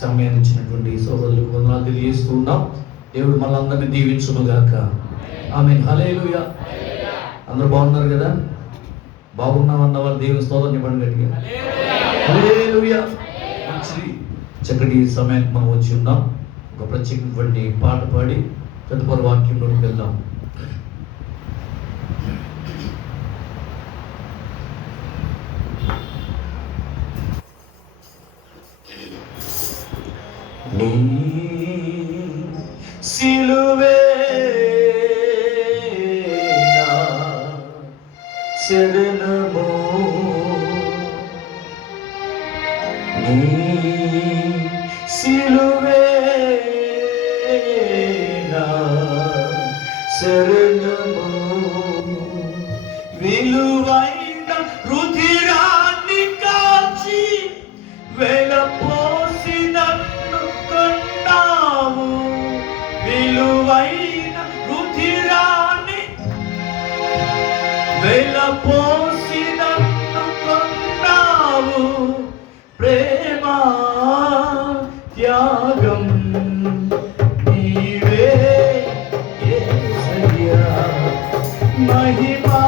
సమయాన్ని ఇచ్చినటువంటి సోదరులకు వందనాలు తెలియజేస్తూ ఉన్నాం. దేవుడు మనందరినీ దీవించునుగాక. ఆమేన్. హల్లెలూయా. అందరూ బాగున్నారు కదా? బాగున్నామన్న వాళ్ళు దేవుని స్తోత్రం చెప్పండి గట్టిగా. హల్లెలూయా. మంచిది, చక్కటి సమయానికి మనం వచ్చి ఉన్నాం. ఒక ప్రత్యేకమైనటువంటి పాట పాడి తదుపరి వాక్యంలోకి వెళ్దాం. నీ సిలువే నా శరణము, నీ సిలువే నా శరణము, విలువైన రుధిరాన్ని కాచి వెలపోసి నన్ను కొన్నావు, విలువైన రుధిరాన్ని వెలపోసి నన్ను కొన్నావు, ప్రేమ త్యాగం నీవే యేసయ్యా, మహిమా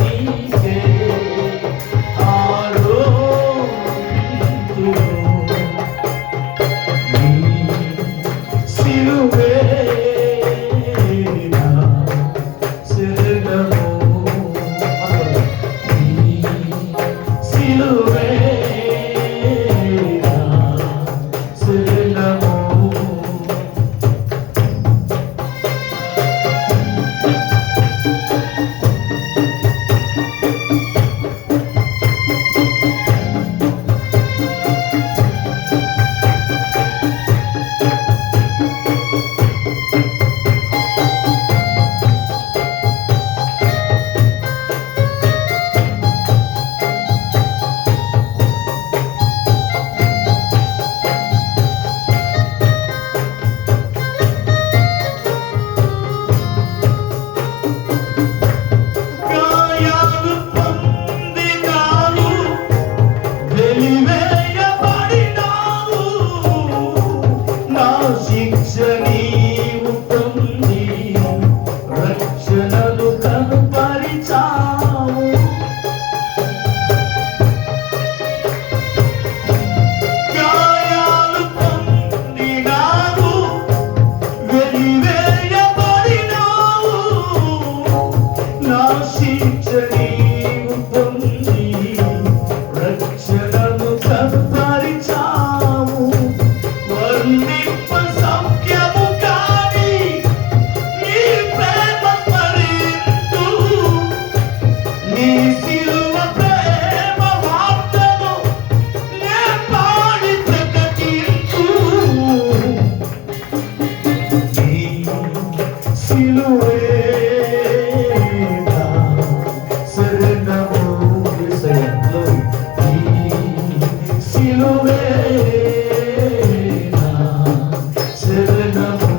నీకే ఆరోపింతును, నీ సిలువే నా శరణము, నీ సిలువే నా శరణము. గాయాలు పొందినావు, వెలివేయబడినావు, నా శిక్ష నీవు పొంది రక్షణలు కనుపరిచావు, గాయాలు పొందినావు, వెలివేయబడినావు, నా శిక్ష నీవు పొంది రక్షణను కనుపరిచావు, వర్ణింప సౌఖ్యము కాని నీ ప్రేమ పరితు, నీ సిలువ ప్రేమ వార్తను నే పాడి ప్రకటించు, నీ సిలువే నా శరణము, యేసయ్యా, నీ సిలువే నా శరణము.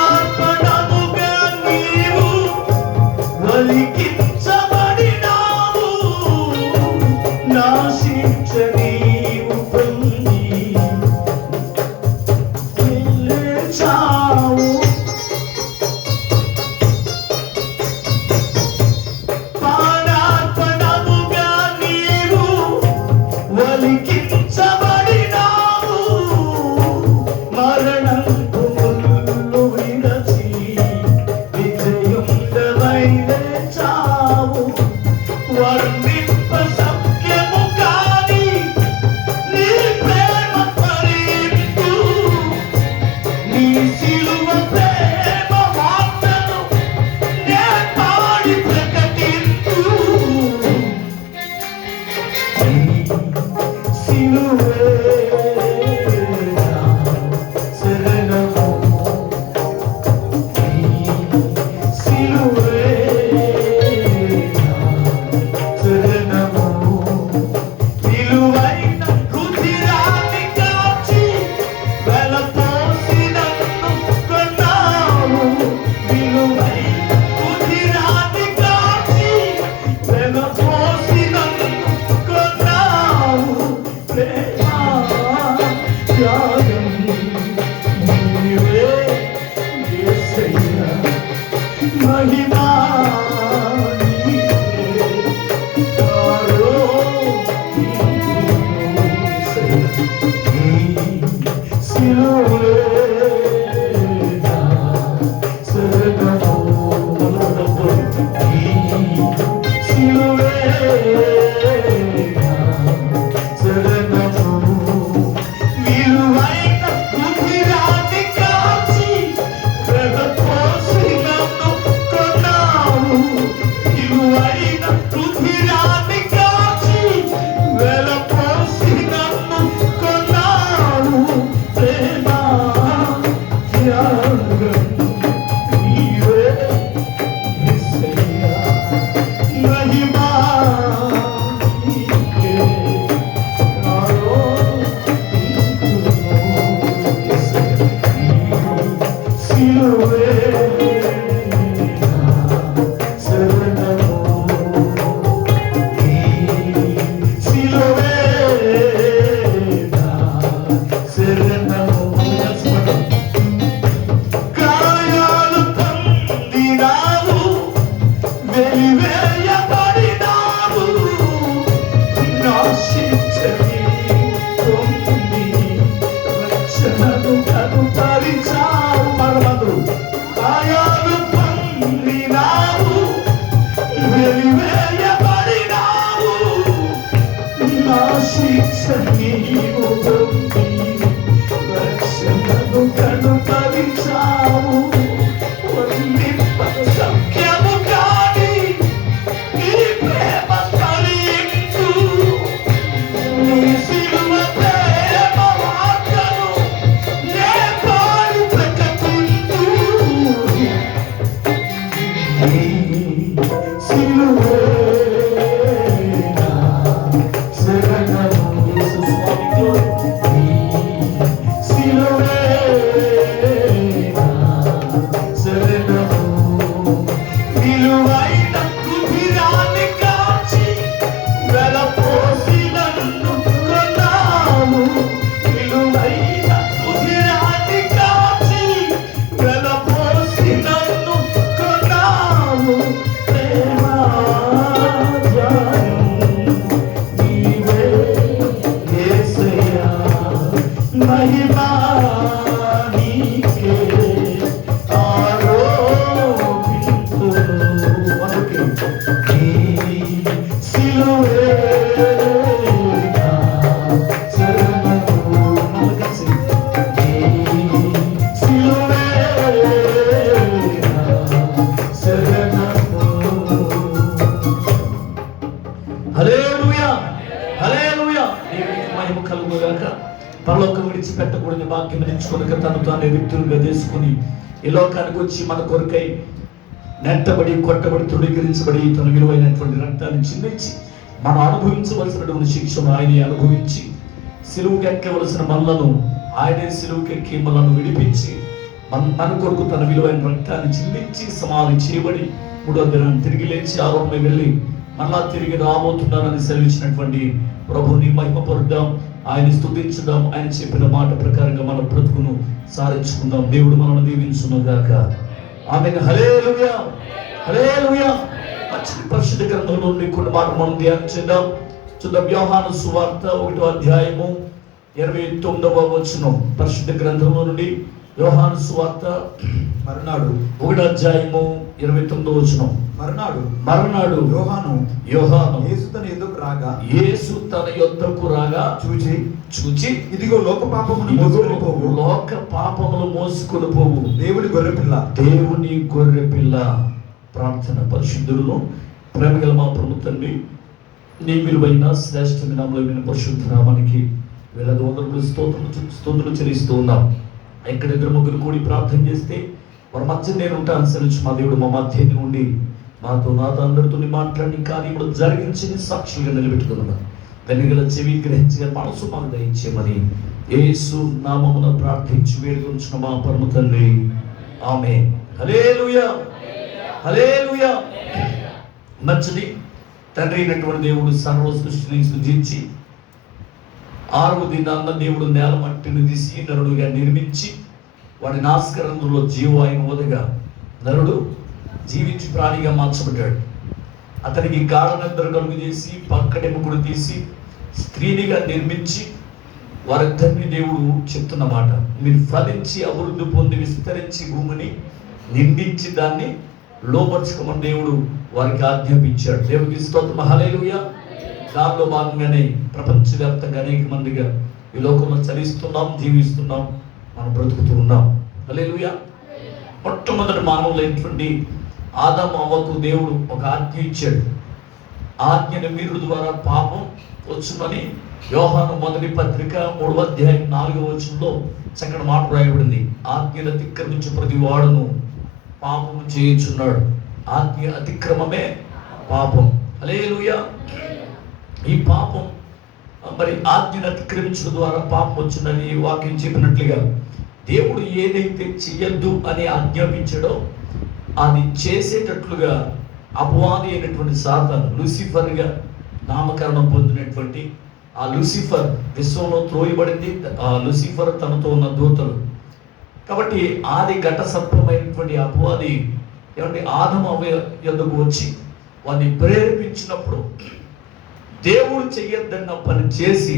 ప్రాణార్పణముగా నీవు ఒలికించబడినావు, నా శిక్ష నీవు పొంది లేచావు, ప్రాణార్పణముగా నీవు ఒలికించబడినావు, మరణంకు ముల్లు విడచి విజయుండవై లేచావు, వర్ణింప సౌఖ్యము కాని నీ ప్రేమ పరితు, నీ సిలువ ప్రేమ మహిమా పరలోకం విడిచిపెట్టకూడని భాగ్యం ఎంచుకొనక తను తాను వ్యక్తులుగా చేసుకుని ఈ లోకానికి వచ్చి మన కొరకై నెట్టబడి కొట్టబడి తృణీకరించబడి తన విలువైనటువంటి రక్తాన్ని చిందించి మనం అనుభవించవలసినటువంటి శిక్షను ఆయనే అనుభవించి సిలువుకి ఎక్కవలసిన మనలను ఆయనే సిలువుకి ఎక్కి మనలను విడిపించి మన కొరకు తన విలువైన రక్తాన్ని చిందించి సమాధి చేయబడి మూడో దినాన్ని తిరిగి లేచి ఆరోగ్యం వెళ్ళి మళ్ళా తిరిగి రాబోతున్నానని సెలవిచ్చినటువంటి ప్రభుని మహిమపరుద్దాం, ఆయన స్తుతించుదాం. ఆయన చెప్పిన మాట ప్రకారంగా మన బ్రతుకును సాధించుకుందాం. దేవుడు మనల్ని దీవించునుగాక. ఆమేన్. హల్లెలూయా, హల్లెలూయా. పరిశుద్ధ గ్రంథంలో నుండి కొన్ని మాటలు మనం ధ్యానించుదాం. చూద్దాం. యోహాను సువార్త 1వ అధ్యాయము 29వ వచనం. పరిశుద్ధ గ్రంథంలో నుండి యోహాను సువార్త మరునాడు 1వ అధ్యాయము 29వ వచనం. మరునాడు యోహాను యేసు తన యొద్దకు రాగా చూచి ఇదిగో లోక పాపములు మోసుకొని పోవు దేవుని గొర్రెపిల్ల. ప్రార్థన. పరిశుద్ధులను ప్రేమగల మా ప్రభు తండ్రి, నీ విలువైన శ్రేష్ఠ నామములో పరిశుద్ధ నామానికి వేలాది వందల స్తోత్రులు చెల్లిస్తూ ఉన్నాం. ఎక్కడ ఇద్దరు ముగ్గురు కూడి ప్రార్థన చేస్తే వారి మధ్య నేను ఉంటాను అనుసరించి మా దేవుడు మా మధ్య ఉండి నాతో అందరితో మాట్లాడి కార్యములు జరిగించి సాక్షులుగా నిలబెట్టుకున్నాను. వెనుగల చెవి గ్రహించే మనసు మాకు దయచేయమని యేసు నామమున ప్రార్థించి వేడుకొంచున్న మా పరమ తండ్రి. ఆమేన్. హల్లెలూయా, హల్లెలూయా. మంచిది. తండ్రి అయినటువంటి దేవుడు సర్వ సృష్టిని సృజించి 6వ దినాన్న దేవుడు నేల మట్టిని తీసి నరుడుగా నిర్మించి వాడి నాస్కరంలో జీవాయును వదగా నరుడు జీవించి ప్రాణిగా మార్చబడ్డాడు. అతనికి గాఢ నిద్ర కలుగు చేసి పక్కడెముకలు తీసి స్త్రీనిగా నిర్మించి వారిద్దరిని దేవుడు చెప్తున్న మాట, మీరు ఫలించి అభివృద్ధి పొంది విస్తరించి భూమిని నిండించి దాన్ని లోపరుచుకోమని దేవుడు వారికి ఆజ్ఞాపించాడు. దేవుడికి స్తోత్రం, హల్లెలూయా. దానిలో భాగంగానే ప్రపంచవ్యాప్తంగా అనేక మందిగా ఈ లోకంలో చరిస్తున్నాం, జీవిస్తున్నాం, మనం బ్రతుకుతూ ఉన్నాం. హల్లెలూయా. మొట్టమొదటి మానవులైనటువంటి ఆదాము అవ్వకు దేవుడు ఒక ఆజ్ఞ ఇచ్చాడు. ఆజ్ఞను మీరుడు ద్వారా పాపం వచ్చునని యోహాను మొదటి పత్రిక 3వ అధ్యాయం 4వ వచనంలో చక్కటి మాట రాయబడింది. ఆజ్ఞను అతిక్రమించు ప్రతి వాడును పాపము చేయించున్నాడు. ఆజ్ఞ అతిక్రమమే పాపం. హల్లెలూయా. ఈ పాపం మరి ఆజ్ఞను అతిక్రమించడం ద్వారా పాపం వచ్చిందని వాక్యం చెప్పినట్లుగా దేవుడు ఏదైతే చెయ్యొద్దు అని ఆజ్ఞాపించాడో అది చేసేటట్లుగా అపవాది అయినటువంటి సాతాను, లూసిఫర్గా నామకరణం పొందినటువంటి ఆ లూసిఫర్ విశ్వంలో త్రోయబడింది. ఆ లూసిఫర్ తనతో ఉన్న దూతలు. కాబట్టి ఆది ఘట సర్పమైనటువంటి అపవాది ఏమంటే ఆదము అవ్వ యొద్దకు వచ్చి వారిని ప్రేరేపించినప్పుడు దేవుడు చెయ్యొద్దన్న పని చేసి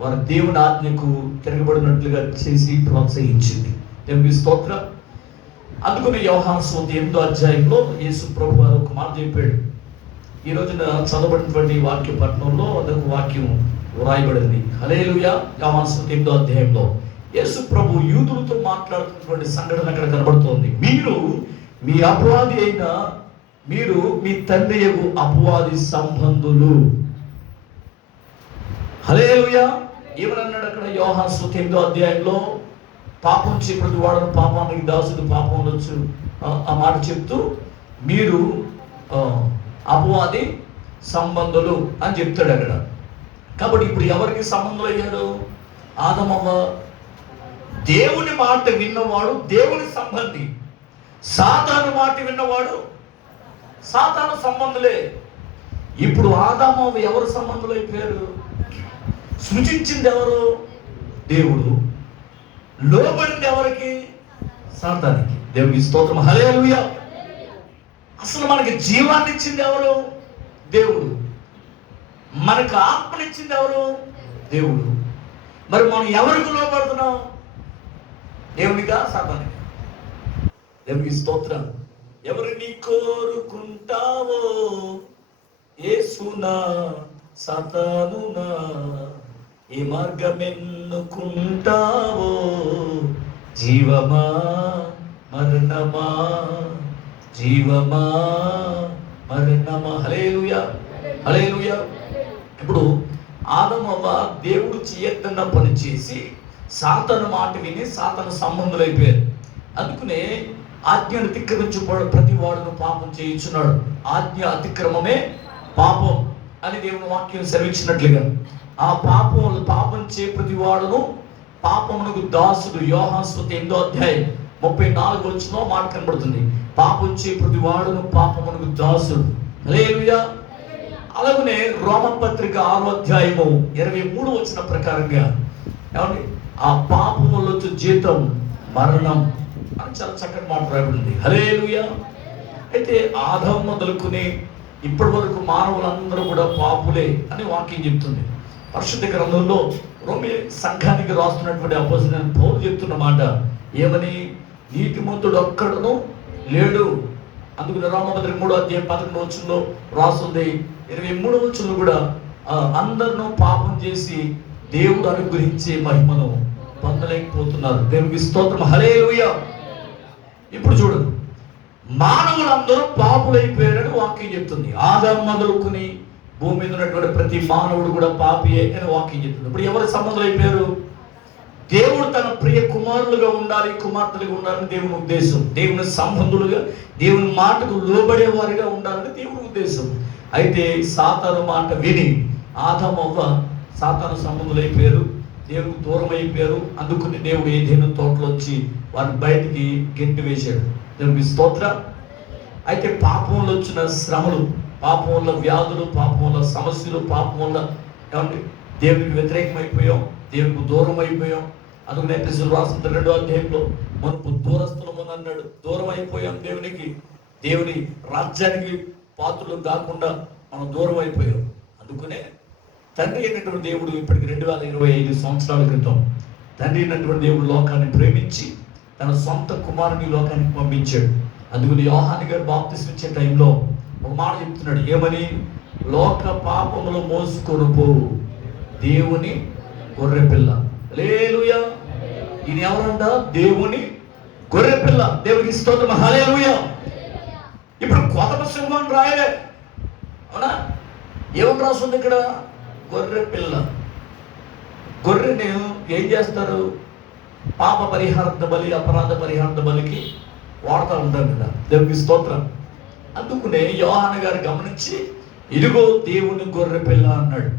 వారి దేవుని ఆజ్ఞకు తిరగబడినట్లుగా చేసి ప్రోత్సహించింది. దేవునికి స్తోత్రం. అందుకని యోహాను సువార్త 8వ అధ్యాయంలో యేసు ప్రభు వారు ఒక మాట చెప్పాడు. ఈ రోజున చదవబడినటువంటి వాక్య పట్టణంలో అదొక వాక్యం వ్రాయబడింది. హల్లెలూయా. యోహాను సువార్త 8వ అధ్యాయంలో యేసు ప్రభు యూదులతో మాట్లాడుతున్నటువంటి సంఘటన అక్కడ కనబడుతోంది. మీరు మీ అపవాది అయిన మీరు మీ తండ్రి యగు అపవాది సంబంధులు. హల్లెలూయా. ఏమన్నాడు అక్కడ యోహాను సువార్త 8వ అధ్యాయంలో? పాపం చేపడు వాడను పాపానికి దాసుడు పాపంలో ఆ మాట చెప్తూ మీరు అపవాది సంబంధులు అని చెప్తాడు అక్కడ. కాబట్టి ఇప్పుడు ఎవరికి సంబంధులు అయ్యారు? ఆదమవ్వ. దేవుని మాట విన్నవాడు దేవుని సంబంధి, సాతాను మాట విన్నవాడు సాతాను సంబంధులే. ఇప్పుడు ఆదామవ్వ ఎవరు సంబంధులు అయిపోయారు? సృజించింది ఎవరు? దేవుడు. లోబడింది ఎవరికి? సాతానికి. దేవునికి స్తోత్రం, హల్లెలూయా. అసలు మనకి జీవాన్ని ఇచ్చింది ఎవరు? దేవుడు. మనకు ఆత్మనిచ్చింది ఎవరు? దేవుడు. మరి మనం ఎవరికి లోబడుతున్నాం? దేవునిగా సాతానికి? దేవునికి స్తోత్రం. ఎవరిని కోరుకుంటావో యేసునా సాతానునా, ఈ మార్గమెన్నుకుంటావో జీవమా మరణమా, జీవమా మరణమా. హల్లెలూయా, హల్లెలూయా. ఇప్పుడు ఆదమవ్వ దేవుడు చేయొద్దన్న పని చేసి సాతాను మాట విని సాతాను సంబంధులు అయిపోయారు. అందుకనే ఆజ్ఞను అతిక్రమించు ప్రతి వాడును పాపం చేయించున్నాడు. ఆజ్ఞ అతిక్రమమే పాపం అని దేవుని వాక్యం సెలవిచ్చినట్లుగా ఆ పాపం చే ప్రతి వాడును పాపమునకు దాసుడు. యోహాను సువార్త 8వ అధ్యాయం 34వ వచనంలో మాట కనబడుతుంది. పాపం చే ప్రతి వాడును పాపమునకు దాసుడు. హల్లెలూయా. అలాగనే రోమపత్రిక 6వ అధ్యాయము 23వ వచనం ప్రకారంగా ఏమండి ఆ పాపముల జీతం మరణం అని చాలా చక్కటి మాట రాయబడింది. హల్లెలూయా. అయితే ఆదాము మొదలుకుని ఇప్పటి వరకు మానవులందరూ కూడా పాపులే అని వాక్యం చెప్తుంది. పరిశుద్ధ గ్రంథంలో రోమే సంఘానికి రాస్తున్నటువంటి అపోస్తలుడైన పౌలు చెప్తున్న మాట ఏమని? నీతిమంతుడు ఒక్కడును లేడు. అందుకని రోమపత్రిక 3వ అధ్యాయం 11వ వచనంలో రాస్తుంది. 23వ వచనంలో కూడా అందరినూ పాపం చేసి దేవుడు అనుగ్రహించే మహిమను పొందలేకపోతున్నారు. దేవునికి స్తోత్రం, హల్లెలూయా. ఇప్పుడు చూడండి, మానవులందరూ పాపులైపోయారని వాక్యం చెప్తుంది. ఆదాము మొదలుకుని భూమి మీద ఉన్నటువంటి ప్రతి మానవుడు కూడా పాపియే అని వాక్యం చెప్తుంది. ఇప్పుడు ఎవరు సంబంధులు అయిపోయారు? దేవుడు తన ప్రియ కుమారులుగా ఉండాలి, కుమార్తెలుగా ఉండాలని దేవుని ఉద్దేశం. దేవుని సంబంధులుగా, దేవుని మాటకు లోబడేవారిగా ఉండాలని దేవుని ఉద్దేశం. అయితే సాతాను మాట విని ఆదాము అవ్వ సాతాను సంబంధులు అయిపోయారు, దేవునికి దూరం అయిపోయారు. అందుకని దేవుడు ఏదైనా తోటలోంచి వారిని బయటికి గెంటి వేశాడు. దేవునికి స్తోత్రం. అయితే పాపంలో వచ్చిన శ్రమలు, పాపం వల్ల వ్యాధులు, పాపం వల్ల సమస్యలు, పాపం వల్ల ఏమంటే దేవునికి వ్యతిరేకమైపోయాం, దేవునికి దూరం అయిపోయాం. అందుకనే ఎఫెసీయులకు రాసిన 2వ అధ్యాయంలో మనకు దూరస్థులమని అన్నాడు. దూరం అయిపోయాం దేవునికి. దేవుని రాజ్యానికి పాత్రలు కాకుండా మనం దూరం అయిపోయాం. అందుకనే తండ్రి అయినటువంటి దేవుడు ఇప్పటికి 2025 సంవత్సరాల క్రితం తండ్రి అయినటువంటి దేవుడు లోకాన్ని ప్రేమించి తన సొంత కుమారుని లోకానికి పంపించాడు. అందుకని యోహాను గారు బాప్తిస్మం ఇచ్చే టైంలో ఒక మాట చెప్తున్నాడు, ఏమని? లోక పాపములు మోసుకొని పోవు దేవుని గొర్రెపిల్ల. హల్లెలూయా. ఈయన ఎవరంట? దేవుని గొర్రెపిల్ల. దేవునికి స్తోత్రం. హల్లెలూయా. ఇప్పుడు కొత్త సింహం రాయలే, అవునా? ఏమని రాస్తుంది ఇక్కడ? గొర్రెపిల్ల. గొర్రెని ఏం చేస్తారు? పాప పరిహారార్థ బలి, అపరాధ పరిహారార్థ బలికి వాడుతూ ఉంటారు కదా. దేవునికి స్తోత్రం. అందుకనే యోహాను గారు గమనించి ఇదిగో దేవుని గొర్రెపిల్ల అన్నాడు.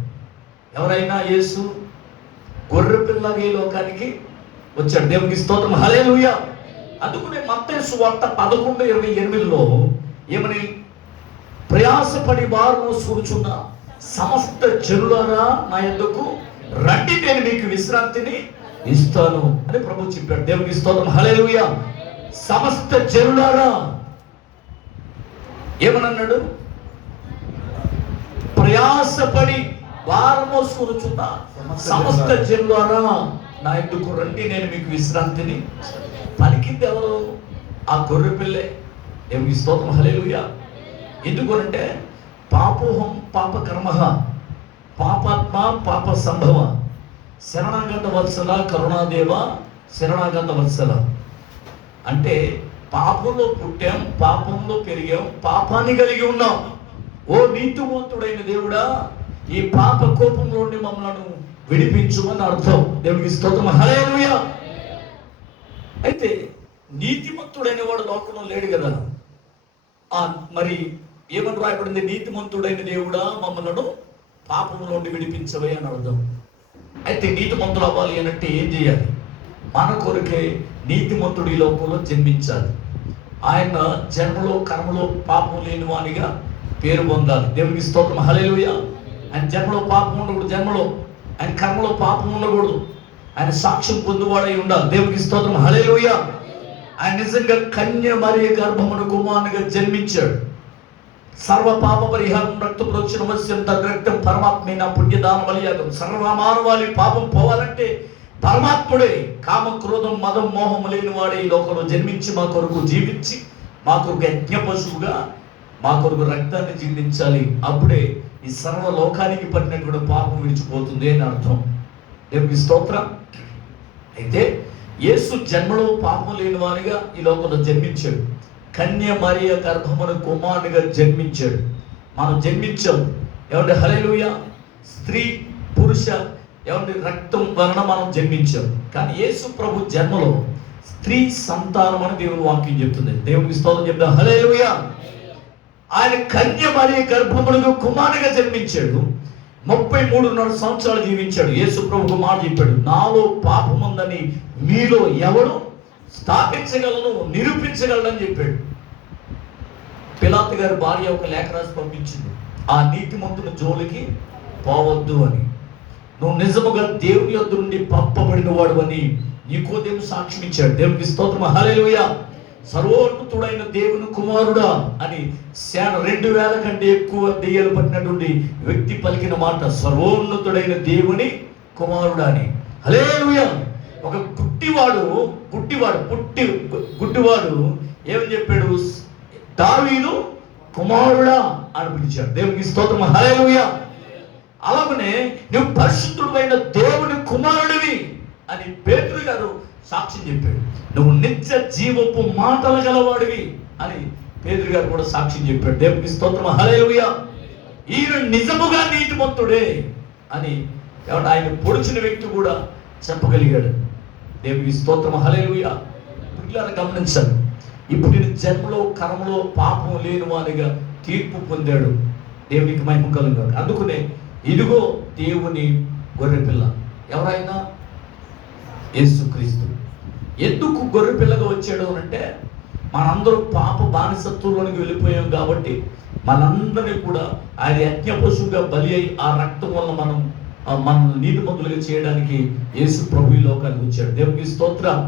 ఎవరైనా యేసు గొర్రెపిల్లగా ఈ లోకానికి వచ్చాడు. దేవునికి స్తోత్రం. హల్లెలూయా. అందుకనే మత్తయి సువార్త 11:28లో ఏమని? ప్రయాసపడి భారము కూర్చున్న సమస్త జనులారా నా యొద్దకు రండి, నేను మీకు విశ్రాంతిని ఇస్తాను అని ప్రభు చెప్పాడు. దేవునికి స్తోత్రం. హల్లెలూయా. సమస్త జనులారా ఏమన్నాడు? ప్రయాసపడి భారం మోసుకొనుచున్న సమస్త జనులారా నా యొద్దకు రండి, నేను మీకు విశ్రాంతిని. పలికింది ఎవరు? ఆ గొర్రె పిల్లే. దేవునికి స్తోత్రం. హల్లెలూయా. ఎందుకనంటే పాపోహం పాపకర్మ పాపాత్మ పాప సంభవ శరణాగత వత్సల కరుణాదేవ శరణాగత వత్సల. అంటే పాపంలో పుట్టాం, పాపంలో పెరిగాం, పాపాన్ని కలిగి ఉన్నాం. ఓ నీతిమంతుడైన దేవుడా, ఈ పాప కోపంలో నుండి మమ్మల్ని విడిపించుమని అర్థం. దేవునికి స్తోత్రం. హల్లెలూయా. అయితే నీతిమంతుడైన వాడు లోకంలో లేడు కదా. మరి ఏమని రాయబడింది? నీతిమంతుడైన దేవుడా మమ్మల్ని పాపంలో నుండి విడిపించవే అని అర్థం. అయితే నీతిమంతులు అవ్వాలి అనంటే ఏం చేయాలి? మన కొరకే నీతిమంతుడు ఈ లోకంలో జన్మించాలి. ఆయన జన్మలో కర్మలో పాపం లేని వానిగా పేరు పొందాలి. దేవునికి స్తోత్రం. హల్లెలూయా. ఆయన జన్మలో పాపం ఉండకూడదు, జన్మలో ఆయన కర్మలో పాపం ఉండకూడదు. ఆయన సాక్ష్యం పొందువాడై ఉండాలి. దేవునికి స్తోత్రం. హల్లెలూయా. ఆయన నిజంగా కన్య మరియ గర్భమున కుమారునిగా జన్మించాడు. సర్వ పాప పరిహారం రక్తపు రక్షణ వశ్యం తద్రక్తం పరమాత్మైన పుణ్యదాన బలియాగం. సర్వ మానవాళి పాపం పోవాలంటే పరమాత్ముడే కామ క్రోధం మదం మోహం లేని వాడే ఈ లోకంలో జన్మించి మా కొరకు జీవించి మా కొరకు యజ్ఞ పశువుగా మా కొరకు రక్తాన్ని చిందించాలి. అప్పుడే ఈ సర్వ లోకానికి పడినటువంటి పాపం విడిచిపోతుంది అని అర్థం. దేవునికి స్తోత్రం. అయితే యేసు జన్మలో పాపం లేని వారిగా ఈ లోకంలో జన్మించాడు. కన్య మరియ గర్భమున కుమారునిగా జన్మించాడు. మనం జన్మించాం. ఏమంటే? హల్లెలూయా. స్త్రీ పురుష ఏమంటే రక్తం వలన మనం జన్మించాం. కానీ యేసు ప్రభు జన్మలో స్త్రీ సంతానం అని దేవుని వాక్యం చెప్తుంది. దేవునికి స్తోత్రం చెప్తాం. హల్లెలూయా. ఆయన కన్య మరియ గర్భమునకు కుమారునిగా జన్మించాడు. 33.5 సంవత్సరాలు జీవించాడు. యేసు ప్రభుకు మాట చెప్పాడు, నాలో పాపం ఉందని మీలో ఎవడు స్థాపించగలను, నిరూపించగలడని చెప్పాడు. పిలాతు గారి భార్య ఒక లేఖ రాసి పంపించింది, ఆ నీతిమంతుని జోలికి పోవద్దు అని. నువ్వు నిజముగా దేవుని యొద్ద నుండి పంపబడిన వాడు అని నికోదేము సాక్ష్యం ఇచ్చాడు. దేవునికి స్తోత్రం. హల్లెలూయా. సర్వోన్నతుడైన దేవుని కుమారుడా అని 2000 కంటే ఎక్కువ దెయ్యాలు పట్టినటువంటి వ్యక్తి పలికిన మాట, సర్వోన్నతుడైన దేవుని కుమారుడా అని. హల్లెలూయా. ఒక గుడ్డివాడు ఏమని చెప్పాడు? దావీదు కుమారుడా అని పిలిచాడు. దేవునికి స్తోత్రం. హల్లెలూయా. అలాగనే నువ్వు పరిశుద్ధుడైన దేవుని కుమారుడివి అని పేతురు గారు సాక్ష్యం చెప్పాడు. నువ్వు నిత్య జీవపు మాటలు గలవాడివి అని పేతురు గారు కూడా సాక్ష్యం చెప్పాడు. దేవునికి స్తోత్రం. హల్లెలూయా. ఈయన నిజముగా నీతిమంతుడే అని ఆయన పొడిచిన వ్యక్తి కూడా చెప్పగలిగాడు. దేవునికి స్తోత్రం. హల్లెలూయా. పిల్లలను గమనించాలి. ఇప్పుడు ఈయన జన్మలో కర్మలో పాపం లేని వారిగా తీర్పు పొందాడు. దేవునికి మహిమ కలుగును. అందుకనే ఇదిగో దేవుని గొర్రెపిల్ల. ఎవరైనా యేసుక్రీస్తు. ఎందుకు గొర్రెపిల్లగా వచ్చాడు అంటే మనందరూ పాప బానిసత్వంలోనికి వెళ్ళిపోయాం కాబట్టి మనందరినీ కూడా ఆయన యజ్ఞ పశువుగా బలి అయి ఆ రక్తం వల్ల మనం నీతిమంతులుగా చేయడానికి యేసు ప్రభు ఈ లోకానికి వచ్చాడు. దేవునికి స్తోత్రం.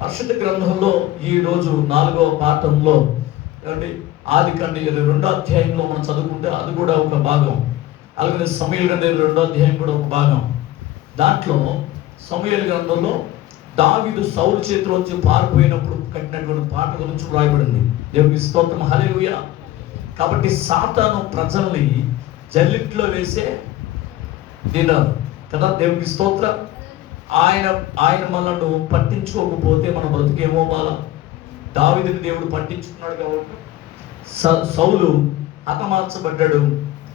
పరిశుద్ధ గ్రంథంలో ఈ రోజు 4వ పాఠంలో ఏమండి ఆదికాండం 22వ అధ్యాయంలో మనం చదువుకుంటే అది కూడా ఒక భాగం. అలాగే సమూయేలు గ్రంథం 22వ అధ్యాయం కూడా ఒక భాగం. దాంట్లో సమూయేలు గ్రంథంలో దావీదు సౌలు చేతిలోంచి పారిపోయినప్పుడు కట్టినటువంటి పాట గురించి రాయబడింది. దేవునికి స్తోత్రం, హల్లెలూయా. కాబట్టి సాతాను ప్రజల్ని జల్లిట్లో వేసే దినాలు కదా. దేవునికి స్తోత్రం. ఆయన మనల్ని పట్టించుకోకపోతే మన బ్రతికేమో బాల. దావీదుని దేవుడు పట్టించుకున్నాడు కాబట్టి సౌలు హతమార్చబడ్డాడు,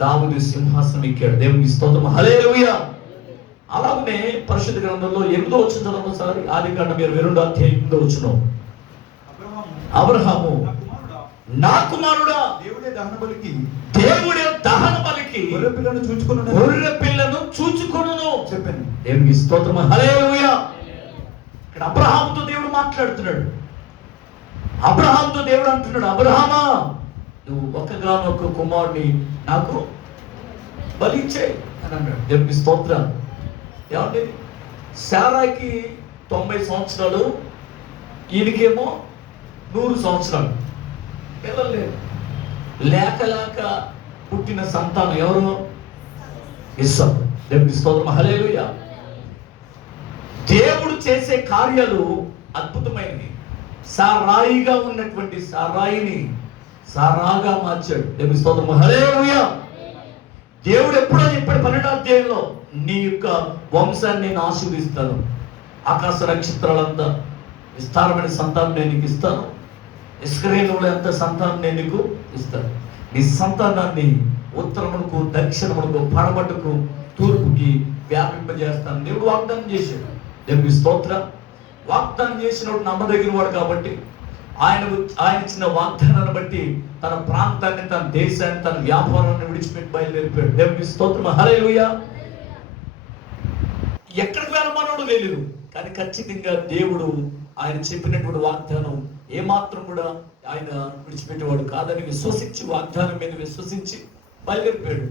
దావీదు సింహాసనం ఎక్కాడు. దేవునికి స్తోత్రం, హల్లెలూయా. అలాగే పరిశుద్ధ గ్రంథంలో 8వ వచనం చదవండి. ఆదికాండం 22వ అధ్యాయం 8వ వచనం. అబ్రహాము నా కుమారుడా, దేవుడే దహన బలికి గొర్రె పిల్లను చూచుకొనును చెప్పాను. దేవునికి స్తోత్రం, హల్లెలూయా. ఇక్కడ అబ్రహాముతో దేవుడు మాట్లాడుతున్నాడు. అబ్రహాముతో దేవుడు అంటున్నాడు, అబ్రహామా నువ్వు ఒక్కగానొక్క కుమారుని నాకు బలి ఇచ్చేయి అని అన్నాడు. దేవునికి స్తోత్రం. ఏమండి శారాకి 90 సంవత్సరాలు, ఈయనకేమో 100 సంవత్సరాలు. పిల్లలు లేరు. లేక పుట్టిన సంతానం ఎవరు? ఇస్సాకు. దేవునికి స్తోత్రం, హల్లెలూయా. దేవుడు చేసే కార్యాలు అద్భుతమైనవి. సారాయిగా ఉన్నటువంటి సారాయిని సారాగా మార్చాడు. దేవునికి స్తోత్రం, హల్లెలూయా. దేవుడు ఎప్పుడో చెప్పాడు 12వ అధ్యాయంలో, నీ యొక్క వంశాన్ని నేను ఆశీర్వదిస్తాను, ఆకాశ నక్షత్రాలంతా విస్తారమైన సంతానం నేను నీకు ఇస్తాను, ఇశ్రాయేలులో ఎంత సంతానం నేను నీకు ఇస్తాను, నీ సంతానాన్ని ఉత్తరమునకు దక్షిణమునకు పడమటకు తూర్పుకి వ్యాపింపజేస్తాను దేవుడు వాగ్దానం చేశాడు. దేవునికి స్తోత్రం. వాగ్దానం చేసినప్పుడు నమ్మదగిన వాడు కాబట్టి ఆయన ఇచ్చిన వాగ్దానాన్ని బట్టి తన ప్రాంతాన్ని, తన దేశాన్ని, తన వ్యాపారాన్ని విడిచిపెట్టి బయలుదేరిపోయాడు. దేవునికి స్తోత్రం, హల్లెలూయా. ఎక్కడికి వెళ్ళమన్నాడు తెలియదు, కానీ ఖచ్చితంగా దేవుడు ఆయన చెప్పినటువంటి వాగ్దానం ఏమాత్రం కూడా ఆయన విడిచిపెట్టేవాడు కాదని విశ్వసించి, వాగ్దానం మీద విశ్వసించి బయలుదేరిపోయాడు.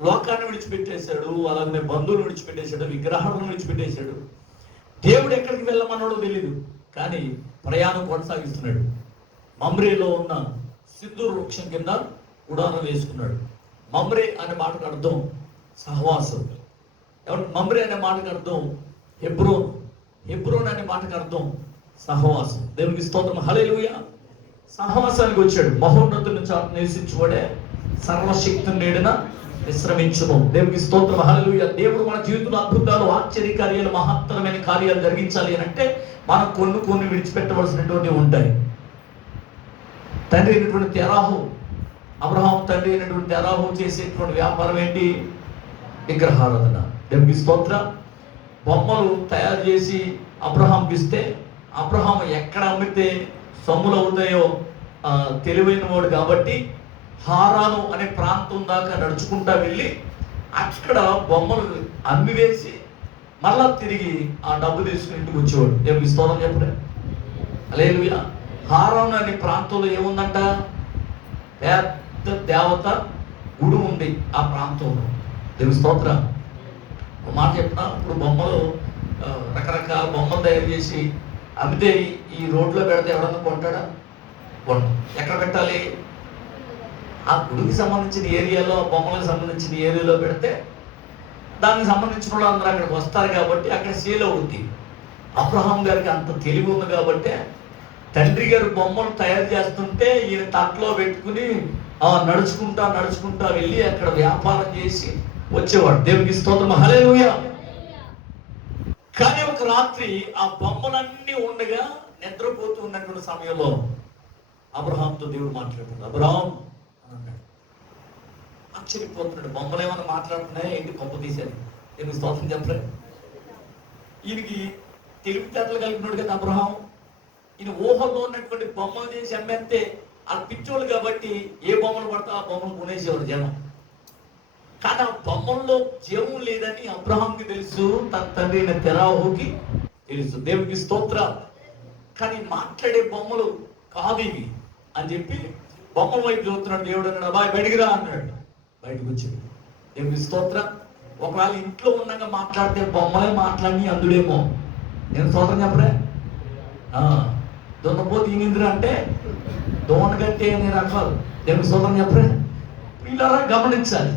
లోకాన్ని విడిచిపెట్టేశాడు, అలాగే బంధువులు విడిచిపెట్టేశాడు, విగ్రహాలను విడిచిపెట్టేశాడు. దేవుడు ఎక్కడికి వెళ్ళమన్నాడో తెలియదు, కానీ ప్రయాణం కొనసాగిస్తున్నాడు. మమ్రేలో ఉన్న సింధూర వృక్షం కింద గుడారం వేసుకున్నాడు. మమ్రే అనే మాటకు అర్థం సహవాసం. మమ్రే అనే మాటకు అర్థం హెబ్రోన్. హెబ్రోన్ అనే మాటకు అర్థం సహవాసం. దేవునికి స్తోత్రం, హల్లెలూయా. సహవాసానికి వచ్చాడు. మహోన్నతుని చాటు నివసించువాడే సర్వశక్తిని నీడిన విశ్రమించును. దేవునికి స్తోత్రం, హల్లెలూయా. దేవుడు మన జీవితంలో అద్భుతాలు, ఆశ్చర్య కార్యాలు, మహత్తరమైన కార్యాలు జరిగించాలి అని అంటే మనం కొన్ని విడిచిపెట్టవలసినటువంటి ఉంటాయి. తండ్రి అయినటువంటి తెరాహు, అబ్రహాం తండ్రి అయినటువంటి తెరాహు చేసేటువంటి వ్యాపారం ఏంటి? విగ్రహారాధన. దేవునికి స్తోత్రం. బొమ్మలు తయారు చేసి అబ్రహాంకి ఇస్తే అబ్రహాం ఎక్కడ అమ్మితే సొమ్ములు అవుతాయో తెలివైన వాడు కాబట్టి హారాను అనే ప్రాంతం దాకా నడుచుకుంటా వెళ్ళి అక్కడ బొమ్మలు అమ్మి వేసి మళ్ళా తిరిగి ఆ డబ్బు తీసుకుని ఇంటికి వచ్చేవాడు. దేవునికి స్తోత్రం చెప్పడే, హల్లెలూయా. హారాను అనే ప్రాంతంలో ఏముందంట? పెద్ద దేవత గుడి ఉంది ఆ ప్రాంతంలో. దేవునికి స్తోత్రం. ఒక మాట చెప్పిన, ఇప్పుడు బొమ్మలు రకరకాల బొమ్మలు తయారు చేసి అమ్మితే ఈ రోడ్లో పెడితే ఎవడన్నా కొంటాడా? కొను. ఎక్కడ పెట్టాలి? ఆ గుడికి సంబంధించిన ఏరియాలో, బొమ్మలకు సంబంధించిన ఏరియాలో పెడితే దానికి సంబంధించిన వాళ్ళు అందరూ అక్కడికి వస్తారు కాబట్టి అక్కడ సేల్ అవుద్ది. అబ్రహాం గారికి అంత తెలివి ఉంది కాబట్టి తండ్రి గారు బొమ్మలు తయారు చేస్తుంటే ఈయన తట్లో పెట్టుకుని నడుచుకుంటా వెళ్ళి అక్కడ వ్యాపారం చేసి వచ్చేవాడు. దేవునికి స్తోత్రం, హల్లెలూయా. కానీ ఒక రాత్రి ఆ బొమ్మలన్నీ ఉండగా నిద్రపోతూ ఉన్నటువంటి సమయంలో అబ్రహాంతో దేవుడు మాట్లాడుతున్నాడు. అబ్రహాం అని అన్నాడు. ఆశ్చర్యపోతున్నాడు. బొమ్మలు ఏమైనా మాట్లాడుతున్నాయా ఏంటి? కొంప తీశాడు. దేవునికి స్తోత్రం చెప్పలే. ఈయనకి తెలివితేటలు కలిగినాడు కదా అబ్రహాం. ఈయన ఊహల్లో ఉన్నటువంటి బొమ్మలు చేసి అమ్మేస్తే ఆ పిచ్చోళ్ళు కాబట్టి ఏ బొమ్మలు పడతా ఆ బొమ్మలు కొనేసేవారు జనం. కానీ ఆ బొమ్మల్లో జీవం లేదని అబ్రహాంకి తెలుసు, తన తండ్రి అయిన తెరాహుకి తెలుసు. దేవునికి స్తోత్రం. కానీ మాట్లాడే బొమ్మలు కాదు ఇవి అని చెప్పి బొమ్మల వైపు చూస్తున్నాడు. దేవుడు అన్నాడు, అబ్బాయి బయటికి రా అన్నాడు. బయటకు వచ్చాడు. దేవునికి స్తోత్రం. ఒకవేళ ఇంట్లో ఉండగా మాట్లాడితే బొమ్మలే మాట్లాడి అందుడేమో. నేను స్తోత్రం చెప్పరే. దున్నపోతు ఈనింద్ర అంటే దోనగట్టే అనే రకాలు. దేవుని స్తోత్రం చెప్పరే. వీళ్ళలా గమనించాలి.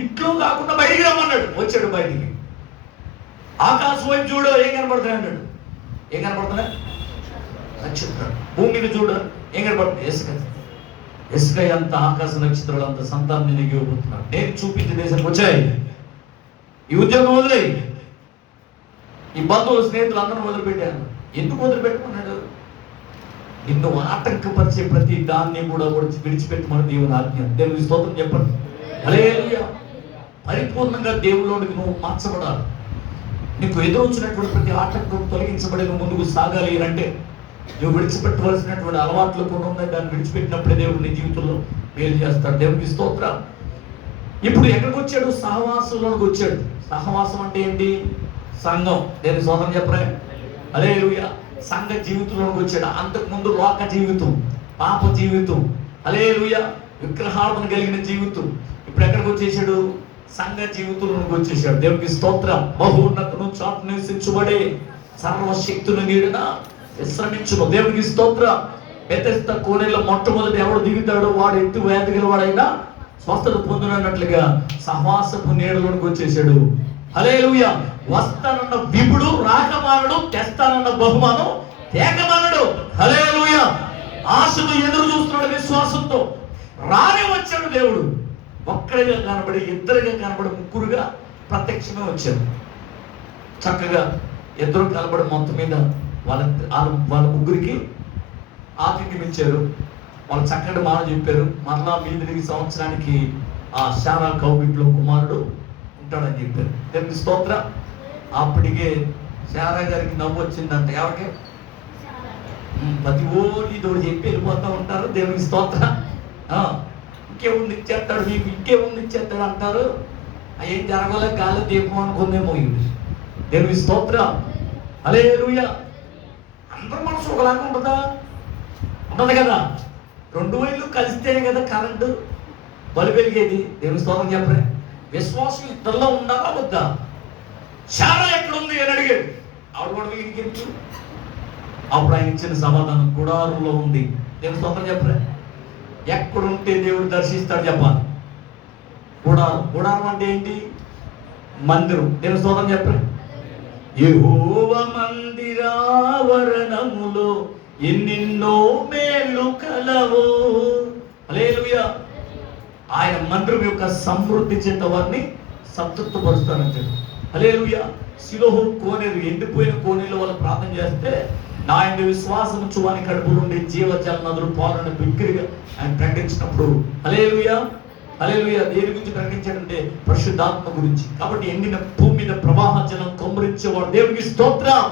ఇంట్లో కాకుండా బయటికి రమ్మన్నాడు. వచ్చాడు బయటికి. ఆకాశం వైపు చూడు, ఏం కనపడుతున్నాయి అన్నాడు. ఏం కనపడుతున్నాయి? నక్షత్రాలు. భూమి మీద చూడు, ఏం కనపడుతుంది? ఇసుక. ఇసుక ఎంత, ఆకాశ నక్షత్రాలు అంత సంతానం నేను ఇవ్వబోతున్నాడు. నేను చూపించే దేశానికి వచ్చాయి. ఈ ఉద్యోగం వదిలేయి, ఈ బంధువులు స్నేహితులు అందరూ వదిలిపెట్టాను. ఎందుకు వదిలిపెట్టుకున్నాడు? నిన్ను ఆటంకపరిచే ప్రతి దాన్ని కూడా విడిచిపెట్టమని దేవుని ఆజ్ఞ. దేవుని స్తోత్రం చెప్పండి. హల్లెలూయా. పరిపూర్ణంగా దేవుళ్ళలోనికి నువ్వు మార్చబడాలి. నీకు ఎదురొచ్చినటువంటి ప్రతి ఆటంకం తొలగించబడి నువ్వు ముందుకు సాగాలి అంటే నువ్వు విడిచిపెట్టవలసినటువంటి అలవాట్లు కొన్ని ఉన్నాయి. దాన్ని విడిచిపెట్టినప్పుడే దేవుడు నీ జీవితంలో మేలు చేస్తాడు. దేవునికి స్తోత్రం. ఇప్పుడు ఎక్కడికి వచ్చాడు? సహవాసంలోకి వచ్చాడు. సహవాసం అంటే ఏంటి? సంఘం. దేవుని స్తోత్రం చెప్పరే. హల్లెలూయా. సంఘ జీవితంలోకి వచ్చాడు. అంతకుముందు లోక జీవితం, పాప జీవితం, హల్లెలూయా, విగ్రహాలను కలిగిన జీవితం. ఇప్పుడు ఎక్కడికి వచ్చేసాడు? సంఘ జీవితంలోకి వచ్చేసాడు. దేవునికి స్తోత్రం. బహున్నతను చాటు నివసించుబడే సర్వశక్తుని నీడన విశ్రమించును. దేవునికి స్తోత్రం. బెతెస్దా కోనేలో మొట్టమొదటి ఎవడు దిగుతాడో వాడు ఎట్టి వ్యాధి గలవాడైనా స్వస్థత పొందునన్నట్లుగా సహవాసపు నీడలోనికి వచ్చేసాడు. హల్లెలూయా. వస్తానన్న విపుడు రాకమానడు, తెస్తానన్న బహుమానం తేకమానడు. హల్లెలూయా. ఆశను ఎదురు చూస్తున్నాడు విశ్వాసంతో. రానే వచ్చాడు దేవుడు. ఒక్కడిగా కనబడి, ఇద్దరుగా కనబడి, ముగ్గురుగా ప్రత్యక్షమే వచ్చారు. చక్కగా ఇద్దరు కనబడి మొత్తం మీద వాళ్ళ ముగ్గురికి ఆతిథ్యం ఇచ్చారు. వాళ్ళు చక్కటి మాట చెప్పారు. మరలా మీదికి సంవత్సరానికి ఆ శారా కౌగిట్లో కుమారుడు ఉంటాడని చెప్పారు. దేవుని స్తోత్రం. అప్పటికే శారా గారికి నవ్వు వచ్చిందంట. ఎవరికి? ప్రతి ఓడి తోడు చెప్పి వెళ్ళిపోతూ ఉంటారు. దేవుని స్తోత్రం. ఇంకేముంది ఇచ్చేస్తాడు, మీకు ఇంకేముంది ఇచ్చేస్తాడు అంటారు. ఏం జరగలే, గాలి దీపం అనుకుందేమో ఇది. దేవుని స్తోత్రం. హల్లెలూయా. అందరూ మనసు ఒకలాగా ఉంటుందా? ఉండదు కదా. రెండు వైర్లు కలిస్తేనే కదా కరెంటు బలి వెలిగేది. దేవుని స్తోత్రం చెప్పరే. విశ్వాసం ఇద్దరిలో ఉండాలా వద్దా? శారా ఎక్కడుంది అని అడిగాడు. ఆవిడ కూడా ఇంకెందుకు? అప్పుడు ఆయన ఇచ్చిన సమాధానం గుడారంలో ఉంది. దేవుని స్తోత్రం చెప్పరే. ఎక్కడుంటే దేవుడు దర్శిస్తాడు చెప్పాలి. గుడారం. గుడారం అంటే ఏంటి? మందిరం. దేవుని స్తోత్రం చెప్పరే. యెహోవా మందిరావరణములో ఎన్నెన్నో మేలు కలవు. హల్లెలూయా. ఆయన మందిరం యొక్క సమృద్ధి చేత వారిని సంతృప్తిపరుస్తానంటాడు. హల్లెలూయా. శిలోహు కోనేరు, ఎండిపోయిన కోనేరులో వాళ్ళు ప్రార్థన చేస్తే నా ఆయన విశ్వాసం చువాని కడుపు నుండి జీవజల నదులు పాలన బిగ్గరగా ఆయన ప్రకటించినప్పుడు, హల్లెలూయా, హల్లెలూయా, దేని గురించి ప్రకటించాడంటే పరిశుద్ధాత్మ గురించి. కాబట్టి ఎండిన భూమి మీద ప్రవాహ జలం కొమ్మరించేవాడు. దేవునికి స్తోత్రం.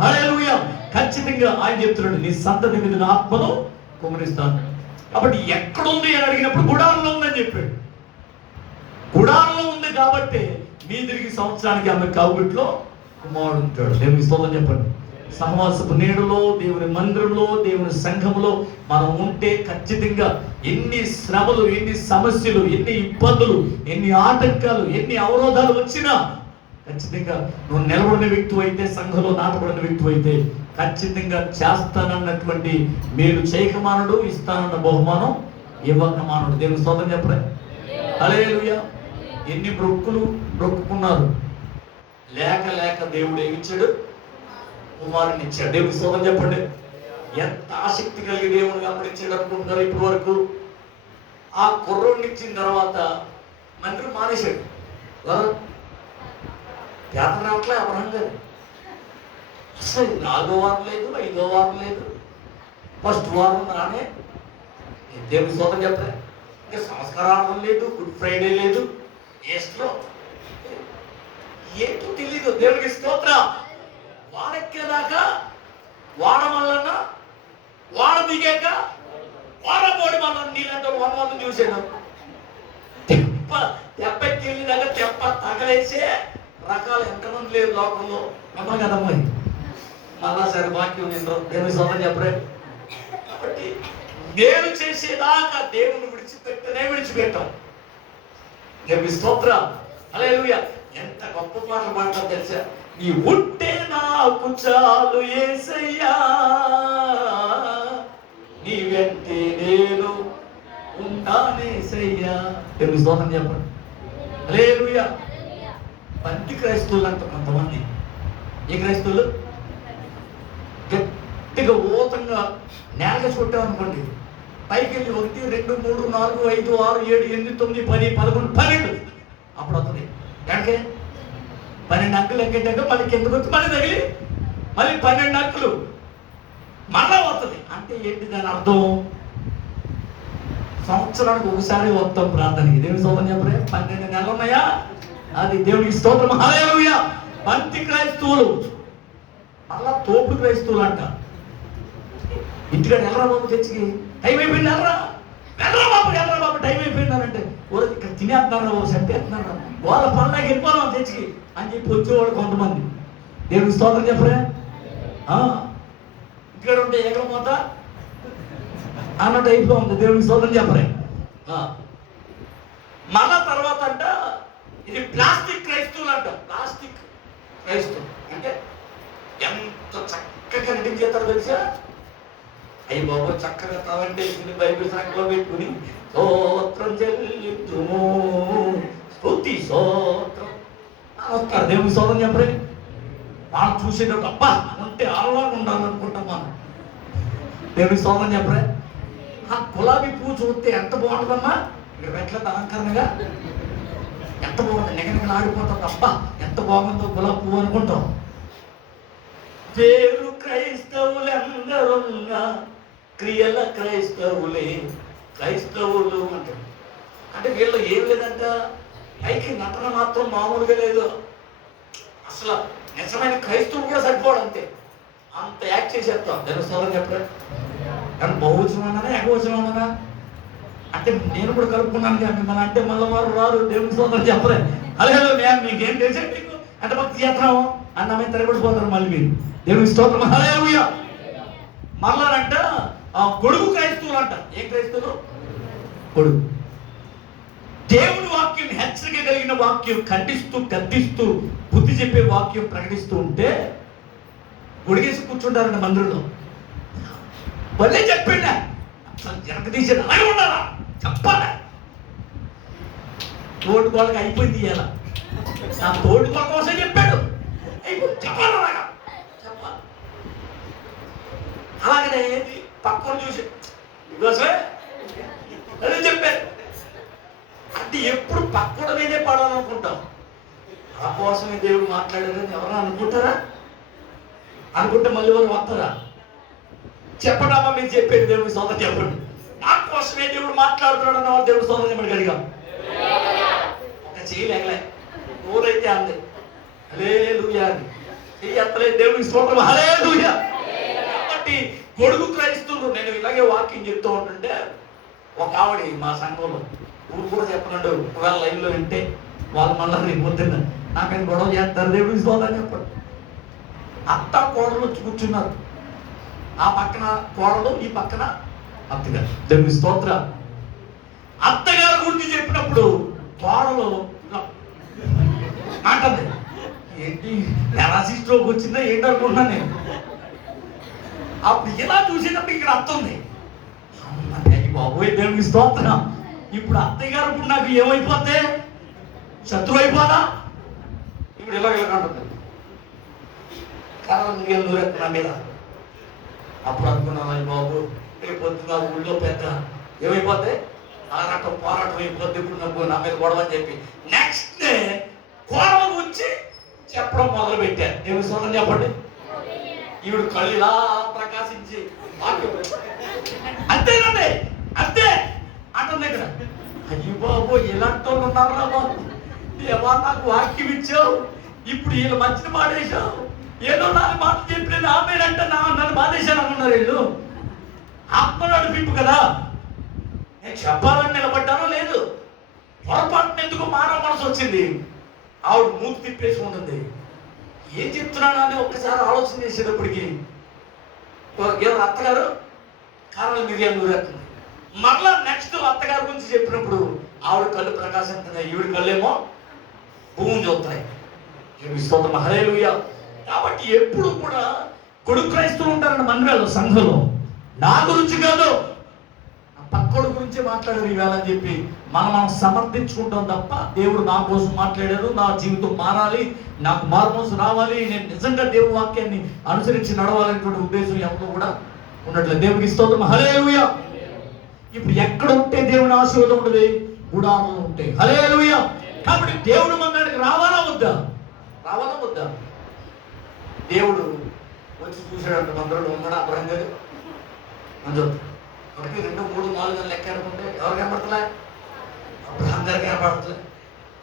హల్లెలూయా. ఖచ్చితంగా ఆయన చెప్తున్నాడు, నీ సంతతి మీద నా ఆత్మను కుమ్మరిస్తాను. కాబట్టి ఎక్కడుంది అని అడిగినప్పుడు గుడారంలో ఉందని చెప్పాడు. గుడారంలో ఉంది కాబట్టి మీ తిరిగి సంవత్సరానికి ఆమె కౌగిట్లో కుమారుడు ఉంటాడు. దేవునికి స్తోత్రం చెప్పండి. సహవాసపు నీడలో, దేవుని మందిరంలో, దేవుని సంఘంలో మనం ఉంటే ఖచ్చితంగా ఎన్ని శ్రమలు, ఎన్ని సమస్యలు, ఎన్ని ఇబ్బందులు, ఎన్ని ఆటంకాలు, ఎన్ని అవరోధాలు వచ్చినా ఖచ్చితంగా నువ్వు నిలబడిన వ్యక్తి అయితే, సంఘంలో నాటబడిన వ్యక్తి అయితే ఖచ్చితంగా చేస్తానన్నటువంటి మేలు చేయకమానుడు, ఇస్తానన్న బహుమానం ఇవ్వకమానుడు. దేవుని స్తోత్రం చెప్పలే. హల్లెలూయా. ఎన్ని బ్రొక్కుకున్నారు, లేక లేక దేవుడు ఏమిచ్చాడు? కుమారుని ఇచ్చాడు. దేవుని స్తోత్రం చెప్పండి. ఎంత ఆసక్తి కలిగి దేవుని వెంబడించాడు అనుకుంటున్నారు ఇప్పటి వరకు. ఆ కుర్రోడిని ఇచ్చిన తర్వాత మంత్రి మానేశాడు. పేద రావట్లే అబ్రహం గారు. అసలు 4వ వారం లేదు, 5వ వారం లేదు, ఫస్ట్ వారం రానే. దేవుని స్తోత్రం చెప్పలే. ఇంకా సంస్కారార్థం లేదు, గుడ్ ఫ్రైడే లేదు, ఈస్టర్ ఏంటో తెలీదు. దేవునికి స్తోత్రం. వాడెక్కేదాకా వాడ మల్లన్న, వాడ దిగాక వాడపోడి మల్లన్న, నీళ్ళంటే వనవాళ్ళని చూసాను. తెప్పకి వెళ్ళినాక తెప్ప తగలేసే రకాలు ఎంతమంది లేదు లోకంలో. నమ్మ కదమ్మా. మళ్ళా సరే వాక్యం నేను దేవుని స్తోత్రం చెప్పరే. కాబట్టి నేను చేసేదాకా దేవుని విడిచిపెట్టాం. దేవుని స్తోత్రం. హల్లెలూయా. ఎంత గొప్ప పాటలు పాడతాం తెలుసా? నీ ఉంటే నాకు చాలు యేసయ్యా, నీ వెంటే నేను ఉంటానేసయ్యా. తెలుగు స్తోత్రం చెప్పండి. హల్లెలూయా. పంటి క్రైస్తవులు అంట కొంతమంది. ఏ క్రైస్తవులు? గట్టిగా ఊతంగా నేలకేసి కొట్టామనుకోండి, పైకి వెళ్ళి 1, 2, 3, 4, 5, 6, 7, 8, 9, 10, 11, 12 అప్పుడు వస్తుంది. ఎక్కడికే 12 అంకులు ఎక్కేటాక మళ్ళీ కిందకు వచ్చి మళ్ళీ తగిలి మళ్ళీ 12 అంకులు మళ్ళా వస్తుంది. అంటే ఏంటి దాని అర్థం? సంవత్సరానికి ఒకసారి వస్తాం ప్రార్థనకి. దేవుని స్తోత్రం చెప్పరే. 12 నెలలు ఉన్నాయా? అది దేవునికి స్తోత్రం. హల్లెలూయా. పంతి క్రైస్తవులు మళ్ళా తోపుడు క్రైస్తవులు అంట. ఇంటికాడ ఎల్లరా బాబు చర్చికి టైం అయిపోయింది, ఎల్లరా బాబు టైం అయిపోయిందానంటే ఊరికి ఇక్కడ తినేస్తున్నారా బాబు, చంపేస్తున్నారా, వాళ్ళ పనులకి వెళ్ళిపోదాం చర్చికి అని చెప్పి వచ్చేవాడు కొంతమంది. దేవునికి స్తోత్రం చెప్పరే. ఇక్కడ ఉంటే ఎగరమోత అన్న టైప్లో ఉంది. దేవునికి స్తోత్రం చెప్పరే. మళ్ళా తర్వాత అంట ఇది ప్లాస్టిక్ క్రైస్తవులు అంట. ప్లాస్టిక్ క్రైస్తవులు అంటే ఎంత చక్కగా నటించేస్తారు తెలుసా? అయ్యి బాబు చక్కగా తవంటే బైబిల్ సంఖ్యలో పెట్టుకుని స్తోత్రం చెల్లిద్దుము, స్తుతి స్తోత్రం వస్తారు. దేవుని స్తోత్రం చెప్పరే. వాళ్ళు చూసేటప్పుడు అబ్బా అంటే అలా ఉండాలనుకుంటాం మనం. దేవుని స్తోత్రం చెప్పరే. ఆ గులాబీ పువ్వు చూస్తే ఎంత బాగుంటుందమ్మా, ఇక్కడ పెట్టలేదు అలంకరణగా, ఎంత బాగుంటుంది, నిగనిగలు ఆడిపోతుంది. అబ్బా ఎంత బాగుందో గులాబీ పువ్వు అనుకుంటాం. పేరు క్రైస్తవులందరున్నా క్రియల క్రైస్తవులే క్రైస్తవులు అంటారు. అంటే వీళ్ళు ఏం లేదంట, పైకి నటన మాత్రం మామూలుగా లేదు. అసలు నిజమైన క్రైస్తవులు కూడా సరిపోవడం అంతే, అంత యాక్ట్ చేసేస్తాం. తెలుసుకోవాలని చెప్పరా. కానీ బహువచనం అన్నా ఏకవచనం అన్నా అంటే నేను కూడా కలుపుకున్నాను కానీ మిమ్మల్ని అంటే మళ్ళీ వారు రారు. దేవుని స్తోత్రం చెప్పలే. హల్లెలూయా. మీకేం తెలిసే మీకు అంటే భక్తి చేస్తున్నాం అన్నమే తిరగబడిపోతారు మళ్ళీ మీరు. దేవుని స్తోత్రం. హల్లెలూయా. మళ్ళా అంట గొడుగు క్రైస్తవులు అంట. ఏ క్రైస్తవులు? గొడుగు. దేవుని వాక్యం, హెచ్చరిక కలిగిన వాక్యం ఖండిస్తూ గద్దిస్తూ బుద్ధి చెప్పే వాక్యం ప్రకటిస్తూ ఉంటే గొడిగేసి కూర్చుంటారంట మందిరంలో. వాళ్ళే చెప్పండి అసలు జనక తీసేది అలాగే ఉండాలా, చెప్పాలి. తోడుకోళ్ళకి అయిపోయింది ఇలా. నా తోడుకోళ్ళ కోసం చెప్పాడు, అయిపోయింది చెప్పాలి, అలాగా చెప్పాలి. అలాగనే పక్కన చూసి ఇవ్వసే అదే చెప్పారు. అంటే ఎప్పుడు పక్కన మీదే పడాలనుకుంటాం. ఆ కోసమే దేవుడు మాట్లాడారని ఎవరైనా అనుకుంటారా? అనుకుంటే మళ్ళీ వారు వస్తారా? చెప్పడమ్మా మీరు చెప్పేది దేవుడికి సొంతం చెప్పండి. నా కోసమే దేవుడు మాట్లాడుతున్నాడు అన్న వాళ్ళు దేవుడు సొంతం చెప్పండి. గడిగా ఒక చేయలేగలే ఊరైతే అంది హల్లెలూయా అని చెయ్యలేదు. దేవుడికి స్తోత్రం. హల్లెలూయా. కాబట్టి గొడుగు క్రైస్తవులు. నేను ఇలాగే వాకింగ్ చెప్తూ ఉంటుంటే ఒక ఆవిడ మా సంఘంలో ఊరు కూడా చెప్పనండు, ఒకవేళ లైన్లో వింటే వాళ్ళు మళ్ళీ రేపు పొద్దున్న నాకైనా గొడవ చేస్తారు. దేవుడికి స్తోత్రం చెప్పండి. అత్త కోడలు వచ్చి కూర్చున్నారు. ఆ పక్కన కోడలు, ఈ పక్కన అత్తగారు. దేవుని స్తోత్ర. అత్తగారు గురించి చెప్పినప్పుడు కోడలు అంటుంది, ఏంటి ఎలాసిస్ట్రోకి వచ్చిందా ఏంటి అనుకున్నా నేను. అప్పుడు ఇలా చూసినప్పుడు ఇక్కడ అత్త ఉంది. బాబోయ్ దేవునికి స్తోత్రం. ఇప్పుడు అత్తయ్య గారు ఇప్పుడు నాకు ఏమైపోతే శత్రువు అయిపోదా? ఇప్పుడు ఇలా అంటుంది కారణం నా మీద. అప్పుడు అనుకున్నాను, అయ్యి బాబు రేపు పొద్దున్న ఊళ్ళో పెద్ద ఏమైపోతే ఆరాటం పోరాటం అయిపోద్ది, ఇప్పుడు నాకు నా మీద గొడవ అని చెప్పి నెక్స్ట్ డే గొడవ గురించి చెప్పడం మొదలు పెట్టారు. దేవుని స్తోత్రం చెప్పండి. ఈవిడ కళ్ళు ఇలా ప్రకాశించి అంతేనండి అంతే అంటుంది ఇక్కడ. అయ్యి బాబు ఇలాంటి వాళ్ళు ఉన్నారా బాబు, ఏమో నాకు వాక్యం ఇచ్చావు, ఇప్పుడు వీళ్ళు మంచిని మాడేశావు, ఏదో నాలుగు మాటలు చెప్పి నేను ఆపేనంటే నన్ను బాధేశాను అనుకున్నారు వీళ్ళు. ఆత్మ నడిపింపు కదా, నేను చెప్పాలని నిలబడ్డానో లేదు, పొరపాటున ఎందుకు మానవ మనసు వచ్చింది. ఆవిడ మూతి తిప్పేసి ఉంటుంది. ఏం చెప్తున్నాను అని ఒక్కసారి ఆలోచన చేసేటప్పటికి ఎవరు అత్తగారు కారణాలు మిరియాలు నూరేస్తుంది. మరలా నెక్స్ట్ అత్తగారి గురించి చెప్పినప్పుడు ఆవిడ కళ్ళు ప్రకాశిస్తున్నాయి, ఈవిడ కళ్ళేమో భూమి చూస్తున్నాయి. హల్లెలూయా. కాబట్టి ఎప్పుడు కూడా కొడుకు క్రైస్తవులు ఉంటారండి మందిరాలు సంఘంలో. నా గురించి కాదు, నా పక్కోడి గురించి మాట్లాడారు ఈవేళ అని చెప్పి మనం సమర్థించుకుంటాం తప్ప దేవుడు నా కోసం మాట్లాడారు, నా జీవితం మారాలి, నాకు మారుమోసు రావాలి, నేను నిజంగా దేవుని వాక్యాన్ని అనుసరించి నడవాలనేటువంటి ఉద్దేశం ఎవరు కూడా ఉండట్లేదు. దేవునికి స్తోత్రం, హల్లెలూయా. ఇప్పుడు ఎక్కడ ఉంటే దేవుని ఆశీర్వాదం ఉంటుంది? గుడారంలో ఉంటాయి. హల్లెలూయా. కాబట్టి దేవుడు మన దగ్గరికి రావాలా వద్దా? రావాలా వద్దా? దేవుడు వచ్చి చూశాడంట, మందిరంలో ఉన్నాడు అబ్రహం గారు. మంచి 1, 2, 3, 4 లెక్క అనుకుంటే ఎవరు కనపడతలే? అబ్రహం గారు కనపడతలే.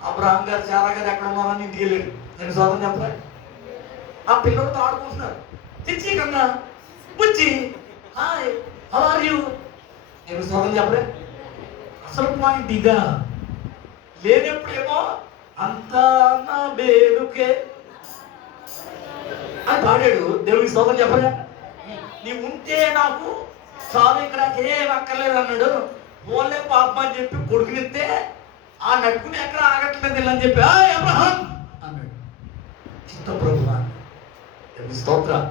అబ్రహం గారు చాలా గారు ఎక్కడ ఉన్నారని ఇంటికి వెళ్ళాడు. నేను స్వాతం చెప్పలే. ఆ పిల్లలతో ఆడుకుంటున్నారు. తెచ్చి కన్నా వచ్చి హాయ్ హౌ ఆర్ యూ, నేను స్వాతం చెప్పలే. అసలు పాయింట్ ఇదా. లేనప్పుడేమో అంతా నా బేరుకే అని పాడాడు. దేవుడికి స్తోత్రం చెప్పలే. నీవు ఉంటే నాకు చాలు, ఇక్కడ ఏం అక్కర్లేదు అన్నాడు. ఓన్లే పాపం అని చెప్పి కొడుకునిస్తే ఆ నట్టుకుని ఎక్కడ ఆగట్లేదు అని చెప్పి అబ్రహాం అన్నాడు. చిత్త ప్రభువా, దేవుడి స్తోత్రం.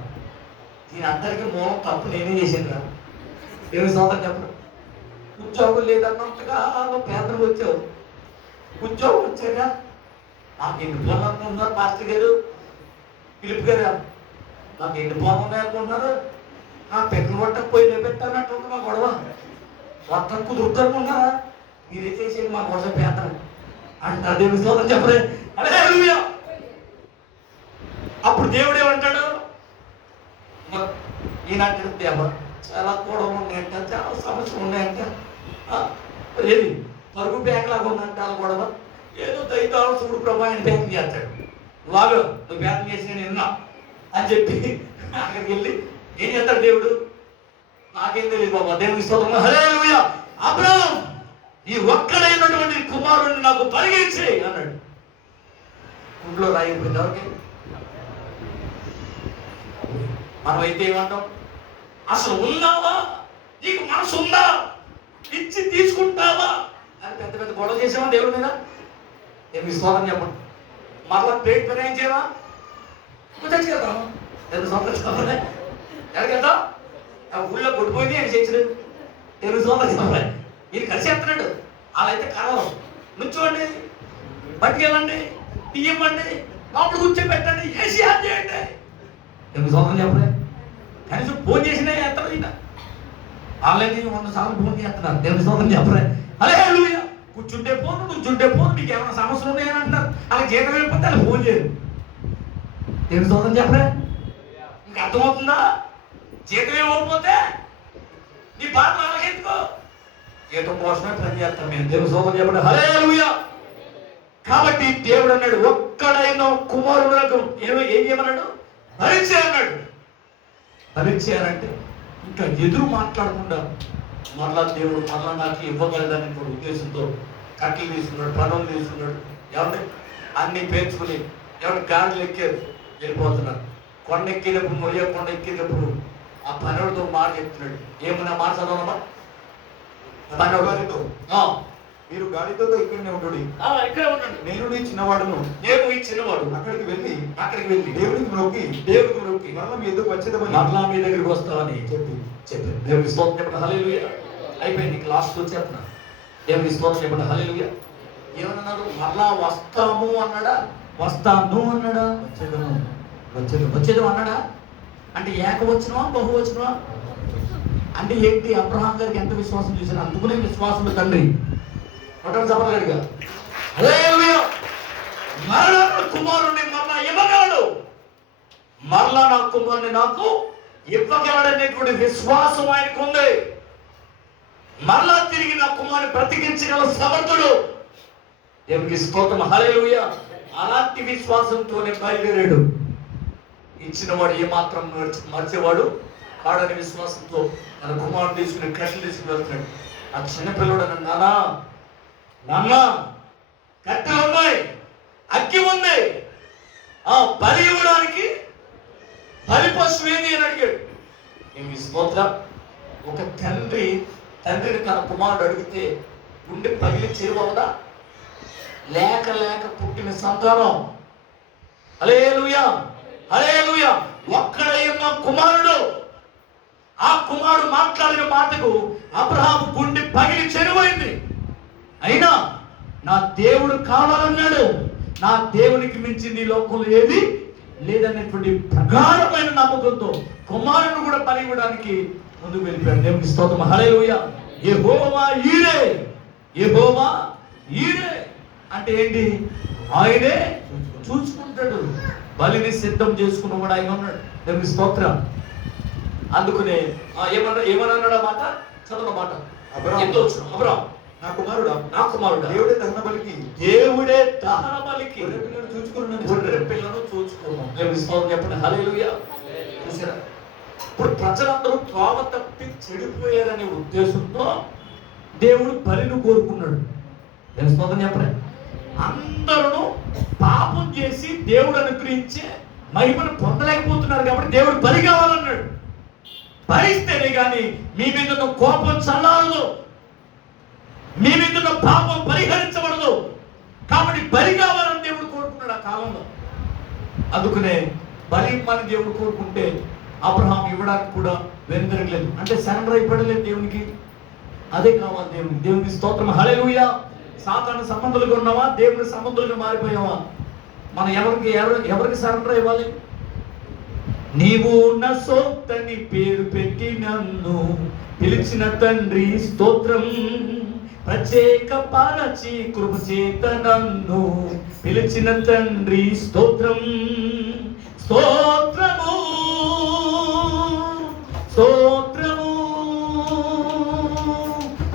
దీని అందరికీ మూలం తప్పు నేనే చేసిందిరా. దేవుడి స్తోత్రం చెప్పరు. ఉద్యోగం లేదన్నట్టుగా పేదలు వచ్చావు, ఉద్యోగం వచ్చాక నాకు ఎన్ని పనులు అనుకుంటున్నారు పాస్టర్ గారు, పిలుపు గారు, నాకు ఎన్ని పనులు ఉన్నాయి అనుకుంటున్నారు. నా పెన్ను పట్టకు పోయి లేపెట్టానట్టుంది మా గొడవ. మొత్తం కుదురుతానుకున్నారా? మీరే చేసేది మా కోసం పేద అంటారు. దేవుని స్తోత్రం చెప్పలే. హల్లెలూయా. అప్పుడు దేవుడు ఏమంటాడు? ఈనాటి దేవ చాలా కూడలు ఉన్నాయంట, చాలా సమస్యలు ఉన్నాయంట. ఏది పరుగు బ్యాంకులాగా ఉందంట వాళ్ళ గొడవ. ఏదో దైతాలు చూడు ప్రభా ఆయన బ్యాంక్ చేస్తాడు. వాళ్ళు నువ్వు బ్యాంక్ చేసి నేను విన్నా అని చెప్పి అక్కడికి వెళ్ళి ఏం చేస్తాడు దేవుడు? నాకేం తెలియదు బాబా. దేవుని స్తోత్రం, హల్లెలూయా. అబ్రహాం, ఈ ఒక్కడైనటువంటి కుమారుడిని నాకు పరిగెత్తి అన్నాడు. గుంట్లో రాయిపోయింది ఎవరికి? మనమైతే ఏమంటాం? అసలు ఉన్నావా, నీకు మనసు ఉందా, ఇచ్చి తీసుకుంటావా అని పెద్ద పెద్ద గొడవ చేసావా దేవుడి మీద? దేవుని స్తోత్రం చెప్పండి. మరలా ప్లేట్ పని ఏం చేయవా? చర్చి వెళ్తాము. దేవుని స్తోత్రం చెప్పలే. ఎక్కడికి వెళ్తాం? ఊళ్ళో కొట్టిపోయింది ఆయన చర్చలేదు. దేవుని స్తోత్రం చెప్పలే. ఈయన కలిసి వెళ్తున్నాడు. అలా అయితే కాలం నుంచోండి, పట్టుకెళ్ళండి, తీయమండి, లోపల కూర్చోబెట్టండి, ఏసీ ఆన్ చేయండి. దేవుని స్తోత్రం చెప్పలే. కనీసం ఫోన్ చేసినా చేస్తారు. ఈయన ఆన్లైన్ 100 సార్లు ఫోన్ చేస్తున్నారు. దేవుని స్తోత్రం చెప్పలే. హల్లెలూయా. కూర్చుంటే ఫోన్, కూర్చుంటే ఫోన్, మీకు ఏమైనా సమస్యలు ఉన్నాయని అంటారు. అలా జీతం వెళ్ళిపోతే అలా ఫోన్ చేయరు. దేవుని స్తోత్రం చెప్పలే. ఇంకా అర్థమవుతుందా? జీతం ఇవ్వకపోతే నీ బాధ అలాగెందుకో, జీతం కోసమే పని చేస్తాం మేము. దేవుని స్తోత్రం చెప్పండి, హల్లెలూయా. కాబట్టి దేవుడు అన్నాడు, ఒక్కడైనా కుమారుడు ఏం చేయమన్నాడు? పరీక్ష అన్నాడు. పరీక్ష అంటే ఇంకా ఎదురు మాట్లాడకుండా మరలా దేవుడు మరలా నాకు ఇవ్వగలదనే ఉద్దేశంతో కట్టెలు తీసుకున్నాడు, పనులు తీసుకున్నాడు. ఎవరిని అన్ని పేర్చుకుని ఎవరి గాడులు ఎక్కారు, వెళ్ళిపోతున్నారు. కొండ ఎక్కేటప్పుడు, మొయ్య కొండ ఎక్కేటప్పుడు ఆ పనుడితో మాట చెప్తున్నాడు. ఏమన్నా మాట చదవమ్మా? పనుడితో మీరు గాడితో ఇక్కడనే ఉండు, ఇక్కడే ఉండండి, నేను ఈ చిన్నవాడును, నేను ఈ చిన్నవాడు. అక్కడికి వెళ్ళి దేవుడికి మొక్కి మరలా మీ ఎదురు వచ్చేదామని, మరలా మీ దగ్గరికి వస్తామని చెప్పి దేవుడికి స్తోత్రం చెప్పండి, హల్లెలూయా. అయిపోయింది. లాస్ట్ వచ్చేస్తున్నా. దేవుడికి స్తోత్రం చెప్పండి, హల్లెలూయా. ఏమన్నాడు? మరలా వస్తాము అన్నాడా? వస్తాను అన్నాడా? వచ్చేది అన్నాడా? అంటే ఏకవచనమా, బహువచనమా? అంటే ఏంటి? అబ్రహాం గారికి ఎంత విశ్వాసం చూశారు, అందుకునే విశ్వాసం తండ్రి చెప్పగలిగా. మరలా నా కుమారుడిని మరలా ఇవ్వగలడు, మరలా నా కుమారుని నాకు ఇవ్వగలడనేటువంటి విశ్వాసం ఆయనకు ఉంది. మరలా తిరిగి నా కుమారుని బ్రతికించగల సమర్థుడు. దేవునికి స్తోత్రం, హల్లెలూయా. అలాంటి విశ్వాసంతోనే బయలుదేరాడు. ఇచ్చినవాడు ఏమాత్రం మర్చేవాడు కాడని విశ్వాసంతో తన కుమారుడు తీసుకుని కట్టెలు తీసుకుని వెళ్తున్నాడు. ఆ చిన్నపిల్లడు అన్నాడు, నాన్న కట్టెలు ఉన్నాయి, అగ్గి ఉంది, బలి ఇవ్వడానికి బలి పశువు ఏంది అని అడిగాడు. ఏమి స్తోత్రం. ఒక తండ్రిని తన కుమారుడు అడిగితే గుండె పగిలి చెరువదా? లేక పుట్టిన సంతానం. హల్లెలూయా, హల్లెలూయా. ఒక్కడైన కుమారుడు ఆ కుమారుడు మాట్లాడిన మాటకు అబ్రహాము గుండె పగిలి చెరువైంది. అయినా నా దేవుడు కావాలన్నాడు, నా దేవునికి మించింది ఈ లోకంలో ఏది లేదనేటువంటి ప్రగాఢమైన నమ్మకంతో కుమారుని కూడా బలి ఇవ్వడానికి ముందుకు వెళ్ళిపోయాడు. దేవునికి స్తోత్రం. హల్లెలూయా. యెహోవా ఈరే, యెహోవా ఈరే అంటే ఏంటి? ఆయనే చూసుకుంటాడు. బలిని సిద్ధం చేసుకున్నవాడు ఆయన ఉన్నాడు. దేవునికి స్తోత్రం. అందుకనే ఏమన్నాడు ఆ మాట? చదువు మాట. అబ్రాహాము నా కుమారుడా, నా కుమారుడా, దేవుడే దహన బలికి, దేవుడే దహన బలికి గొర్రె పిల్లను చూచుకున్నాను, గొర్రె పిల్లను చూచుకున్నాం. దేవునికి స్తోత్రం చెప్పండి. హల్లెలూయా. చూసారా, ఇప్పుడు ప్రజలందరూ త్రోవ తప్పి చెడిపోయారనే ఉద్దేశంతో దేవుడు బలిని కోరుకున్నాడు. దేవునికి స్తోత్రం చెప్పండి. అందరూ పాపం చేసి దేవుడు అనుగ్రహించే మహిమను పొందలేకపోతున్నారు కాబట్టి దేవుడు బలి కావాలన్నాడు. బలిస్తేనే కానీ మీ మీద ఉన్న కోపం చల్లారదు, మీ మీద ఉన్న పాపం పరిహరించబడదు. కాబట్టి బలి కావాలని దేవుడు కోరుకున్నాడు ఆ కాలంలో. అందుకనే బలి ఇవ్వాలని దేవుడు కోరుకుంటే అబ్రహాం ఇవ్వడానికి కూడా వెనుదిరగలేదు. అంటే సరెండర్ అయిపోయలేదు దేవునికి. అదే కావాలి దేవునికి. దేవునికి స్తోత్రం. హల్లెలూయా. సాతాను సంబంధాలుగా ఉన్నావా? దేవుని సంబంధాలుగా మారిపోయావా? మనం ఎవరికి సరెండర్ ఇవ్వాలి? నీవు నా సొత్తని పేరు పెట్టి నన్ను పిలిచిన తండ్రి స్తోత్రం, ప్రత్యేక పరచి కృప చేత నన్ను పిలిచిన తండ్రి స్తోత్రం, స్తోత్రము స్తోత్రము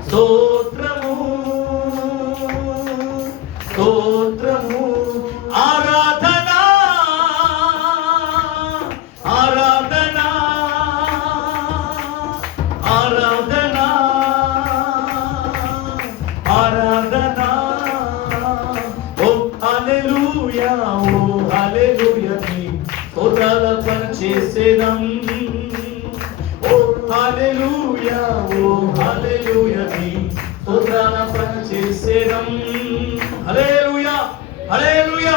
స్తోత్రము స్తోత్రము. ఆరాధన ఆరాధన ఆరాధన ఆరాధన. ఓ హల్లెలూయా, ఓ హల్లెలూయా, నీ స్తోత్రాల పని చేసేదం. ఓ హల్లెలూయా, ఓ హల్లెలూయా, నీ స్తోత్రాల పని చేసేదం. హల్లెలూయా, హల్లెలూయా.